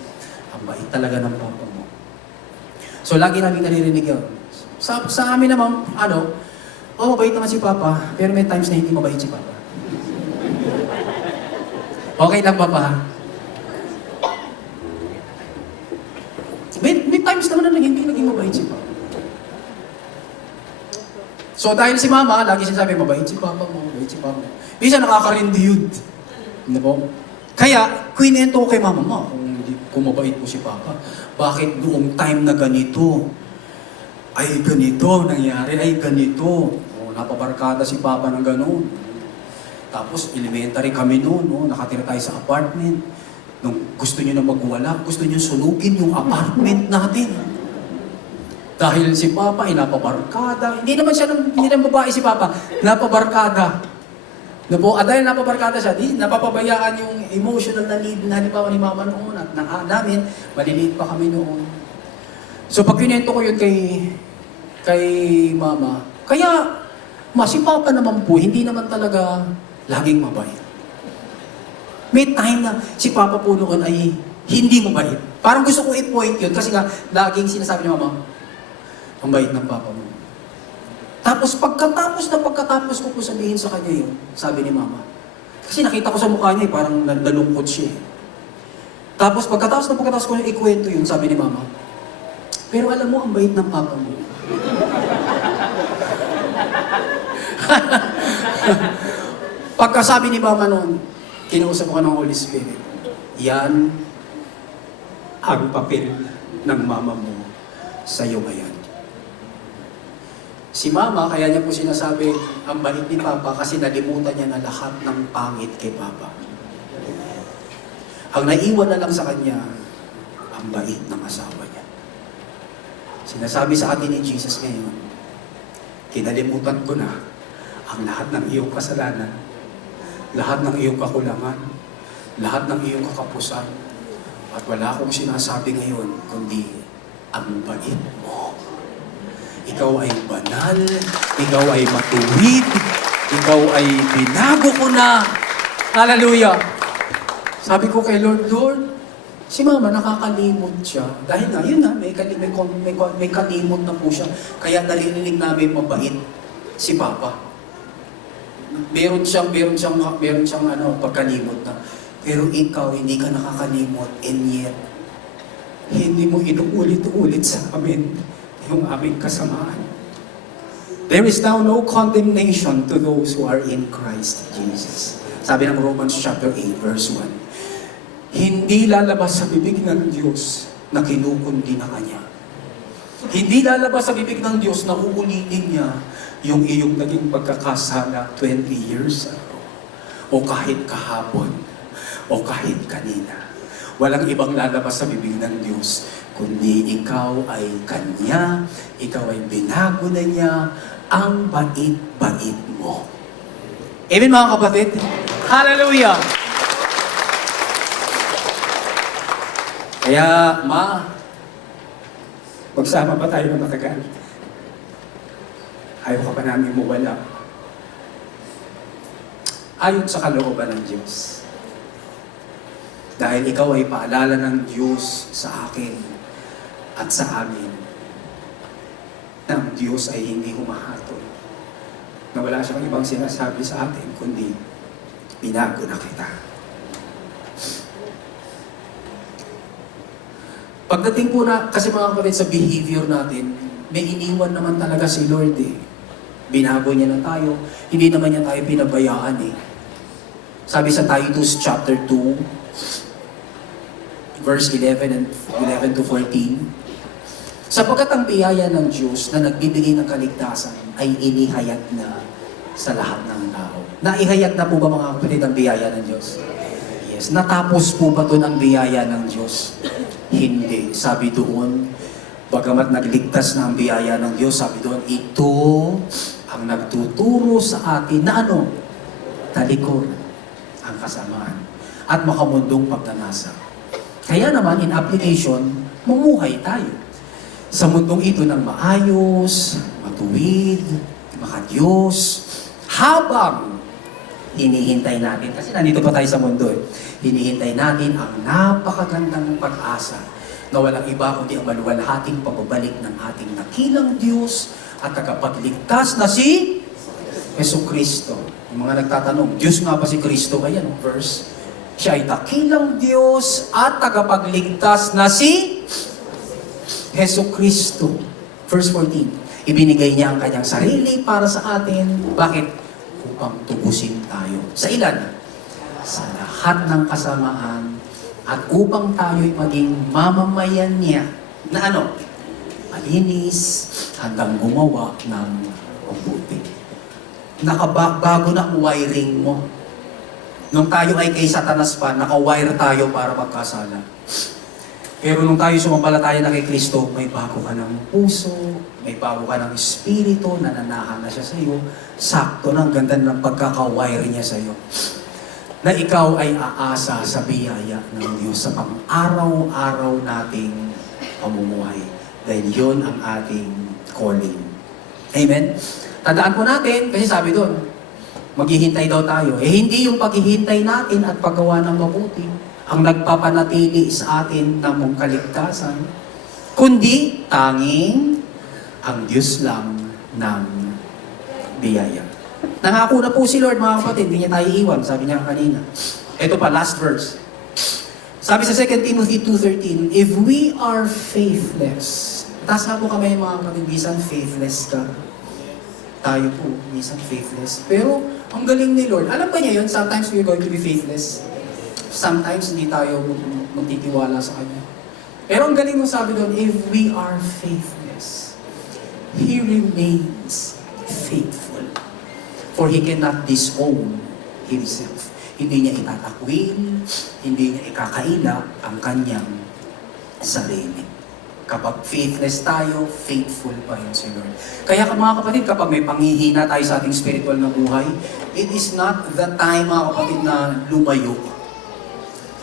ang bait talaga ng Papa mo. So, lagi namin naririnig yun. Sa amin naman, mabait naman si Papa, pero may times na hindi mabait si Papa. Okay lang, Papa. May times naman na hindi naging mabait si Papa. So dahil si mama, lagi sinasabi, mabait si papa mo, mabait si papa mo. Minsan nakakarindi yun. Ano po? Kaya, kwinento ko kay mama, ma, kung mabait po si papa, bakit noong time na ganito, ay ganito nangyari, ay ganito. O, napabarkada si papa ng gano'n. Tapos elementary kami noon, no? Nakatira tayo sa apartment. Nung gusto niyo na magwala, gusto niyo sunugin yung apartment natin. Dahil si Papa ay napabarkada. Hindi naman babae si Papa, napabarkada. No po, at dahil napabarkada siya, napapabayaan yung emotional na need na halimbawa ni Mama noon at namin, maliliit pa kami noon. So pag kinento ko yun kay Mama, kaya si Papa naman po, hindi naman talaga laging mabait. May time na si Papa po noon ay hindi mabait. Parang gusto kong i-point yun kasi nga laging sinasabi ni Mama, ang bait ng Papa mo. Tapos pagkatapos ko po sabihin sa kanya yun, sabi ni Mama. Kasi nakita ko sa mukha niya parang nalungkot siya. Tapos pagkatapos ko ikwento yun, sabi ni Mama, pero alam mo, ang bait ng Papa mo. Pagkasabi ni Mama noon, kinausap ko ng Holy Spirit, yan ang papel ng Mama mo sa iyo ngayon. Si Mama, kaya niya po sinasabi, ang bait ni Papa kasi nalimutan niya na lahat ng pangit kay Papa. Ang naiwan na lang sa kanya, ang bait ng asawa niya. Sinasabi sa atin ni Jesus ngayon, kinalimutan ko na ang lahat ng iyong kasalanan, lahat ng iyong kakulangan, lahat ng iyong kakapusan, at wala akong sinasabi ngayon, kundi ang bait mo. Ikaw ay banal, ikaw ay matuwid, ikaw ay binago ko na. Hallelujah! Sabi ko kay Lord, si Mama nakakalimot siya. Dahil nga, yun na, may kalimot na po siya. Kaya narinig namin mabait si Papa. Meron siyang pagkalimot na. Pero ikaw, hindi ka nakakalimot, and yet, hindi mo inuulit-ulit sa amin yung aming kasamaan. There is now no condemnation to those who are in Christ Jesus. Sabi ng Romans chapter 8, verse 1. Hindi lalabas sa bibig ng Diyos na kinukundi na Kanya. Hindi lalabas sa bibig ng Diyos na uulitin niya yung iyong naging pagkakasala 20 years ago, o kahit kahapon, o kahit kanina. Walang ibang lalabas sa bibig ng Diyos, kundi ikaw ay Kanya, ikaw ay binago na niya, ang bait-bait mo. Amen mga kapatid? Hallelujah! Kaya, Ma, magsama pa tayo ng matagal. Ayaw ka pa namin mawala. Ayon sa kalooban ng Diyos. Dahil ikaw ay paalala ng Diyos sa akin at sa amin na ang Diyos ay hindi humahatol. Na wala siyang ibang sinasabi sa atin, kundi binago na kita. Pagdating po na, kasi mga kapatid, sa behavior natin, may iniwan naman talaga si Lord eh. Binago niya na tayo, hindi naman niya tayo pinabayaan eh. Sabi sa Titus chapter 2, verse 11 to 14, sapagkat ang biyaya ng Diyos na nagbibigay ng kaligtasan ay inihayag na sa lahat ng tao. Naihayag na po ba mga kapatid ang biyaya ng Diyos? Yes. Natapos po ba doon ang biyaya ng Diyos? Hindi. Sabi doon, bagamat nagligtas na ang biyaya ng Diyos, sabi doon, ito ang nagtuturo sa atin na ano? Talikod ang kasamaan at makamundong pagnanasa. Kaya naman, in application, mumuhay tayo sa mundong ito ng maayos, matuwid, makadiyos, habang hinihintay natin, kasi nandito pa tayo sa mundo eh, hinihintay natin ang napakagandang pag-asa na walang iba kundi ang maluwalhating pagbabalik ng ating nakilang Diyos at tagapagligtas na si Jesucristo. Yung mga nagtatanong, Diyos nga ba si Kristo? Ayan ang verse. Siya ay dakilang Diyos at tagapagligtas na si Jesucristo. Verse 14. Ibinigay niya ang kanyang sarili para sa atin. Bakit? Upang tubusin tayo. Sa ilan? Sa lahat ng kasamaan at upang tayo'y maging mamamayan niya na ano? Malinis hanggang gumawa ng mabuti. Bago na ang wiring mo. Nung tayo ay kay Satanas pa, naka-wire tayo para magkasala. Pero nung tayo sumampalataya na kay Kristo, may bago ka ng puso, may bago ka ng espiritu, nananahan na siya sa iyo. Sakto na ang ganda ng pagkaka-wire niya sa iyo. Na ikaw ay aasa sa biyaya ng Diyos sa pang-araw-araw nating pamumuhay. Dahil yun ang ating calling. Amen? Tandaan po natin, kasi sabi doon, maghihintay daw tayo. Hindi yung paghihintay natin at paggawa ng mabuti ang nagpapanatili sa atin ng mong kaligtasan, kundi tanging ang Diyos lang ng biyaya. Nangako na po si Lord, mga kapatid, hindi niya tayo iwan, sabi niya kanina. Ito pa, last verse. Sabi sa 2 Timothy 2:13, if we are faithless, taas nga po kami mga kapatid, bisan faithless ka. Tayo po, minsan faithless. Pero, ang galing ni Lord. Alam ba niya yun? Sometimes we're going to be faithless. Sometimes hindi tayo magtitiwala sa Kanya. Pero ang galing nung sabi doon, if we are faithless, He remains faithful. For He cannot disown Himself. Hindi niya itatakwil, hindi niya ikakaila ang Kanyang sarili. Kapag faithless tayo, faithful pa yun si Lord. Kaya mga kapatid, kapag may panghihina tayo sa ating spiritual na buhay, it is not the time, mga kapatid, na lumayo.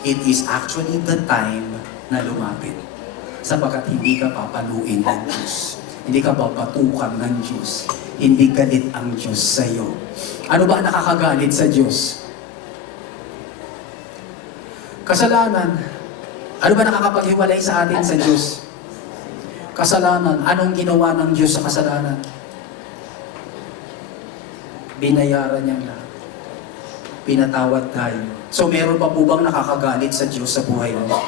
It is actually the time na lumapit. Sapagkat hindi ka papaluin ng Diyos. Hindi ka papatukan ng Diyos. Hindi galit ang Diyos sa iyo. Ano ba nakakagalit sa Diyos? Kasalanan. Ano ba nakakapaghiwalay sa atin sa Diyos? Kasalanan. Anong ginawa ng Diyos sa kasalanan? Binayaran niya na. Pinatawad tayo. So meron pa po bang nakakagalit sa Diyos sa buhay mo?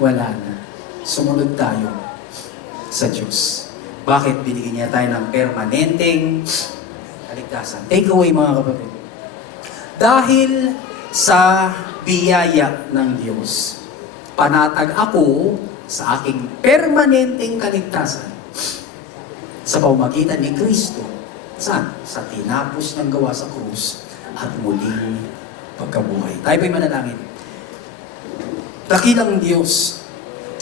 Wala na. Sumunod tayo sa Diyos. Bakit? Binigyan niya tayo ng permanenteng kaligtasan. Take away, mga kapatid. Dahil sa biyaya ng Diyos, panatag ako sa aking permanenteng kaligtasan sa pamamagitan ni Kristo. Saan? Sa tinapos ng gawa sa krus at muling pagkabuhay. Tayo po'y manalangin. Dakilang Diyos,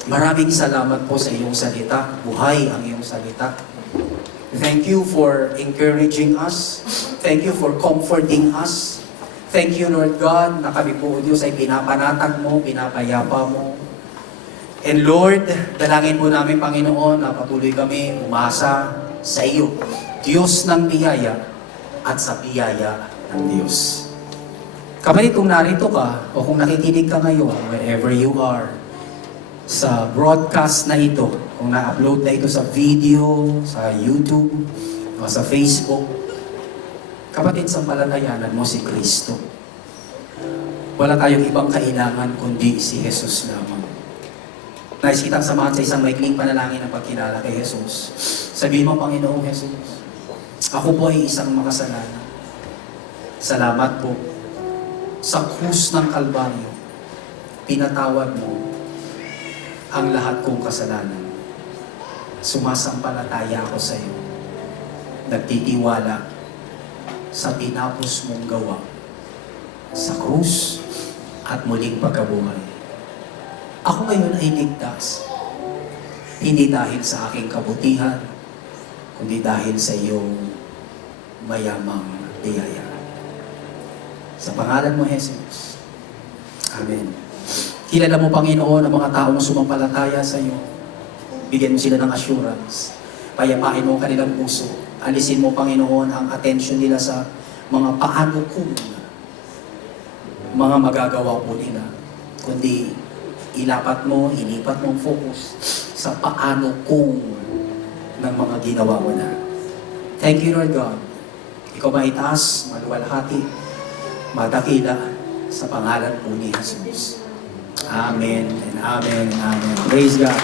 maraming salamat po sa iyong salita. Buhay ang iyong salita. Thank you for encouraging us. Thank you for comforting us. Thank you, Lord God, na kami po, Diyos, ay pinapanatag mo, pinapayapa mo. And Lord, dalangin po namin, Panginoon, na patuloy kami umasa sa iyo. Diyos ng biyaya at sa biyaya ng Diyos. Kapatid, kung narito ka o kung nakikinig ka ngayon, wherever you are, sa broadcast na ito, kung na-upload na ito sa video, sa YouTube, o sa Facebook, kapatid, sampalatayanan mo si Kristo. Wala tayong ibang kailangan kundi si Jesus lamang. Nais kitang samahan sa isang maikling panalangin ng pagkilala kay Jesus. Sabihin mo, Panginoong Jesus, ako po ay isang makasalanan. Salamat po sa krus ng Kalbaryo. Pinatawad mo ang lahat kong kasalanan. Sumasampalataya ako sa iyo. Nagtitiwala sa tinapos mong gawa sa krus at muling pagkabuhay. Ako ngayon ay ligtas. Hindi dahil sa aking kabutihan, kundi dahil sa iyong mayamang biyaya. Sa pangalan mo, Jesus. Amen. Kilala mo, Panginoon, ang mga taong sumampalataya sa iyo. Bigyan mo sila ng assurance. Payapain mo ang kanilang puso. Alisin mo, Panginoon, ang attention nila sa mga paano kung mga magagawa po nila. Kundi ilipat mo ang focus sa paano kung ng mga ginawa mo na. Thank you, Lord God. Ikaw maitaas, maluwalhati, madakila sa pangalan po ni Jesus. Amen and amen and amen. Praise God.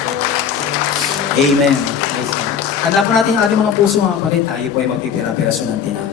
Amen. Praise God. Handa po natin ang ating mga puso mga kapatid. Tayo po ay magpipira-piraso ng tinapay.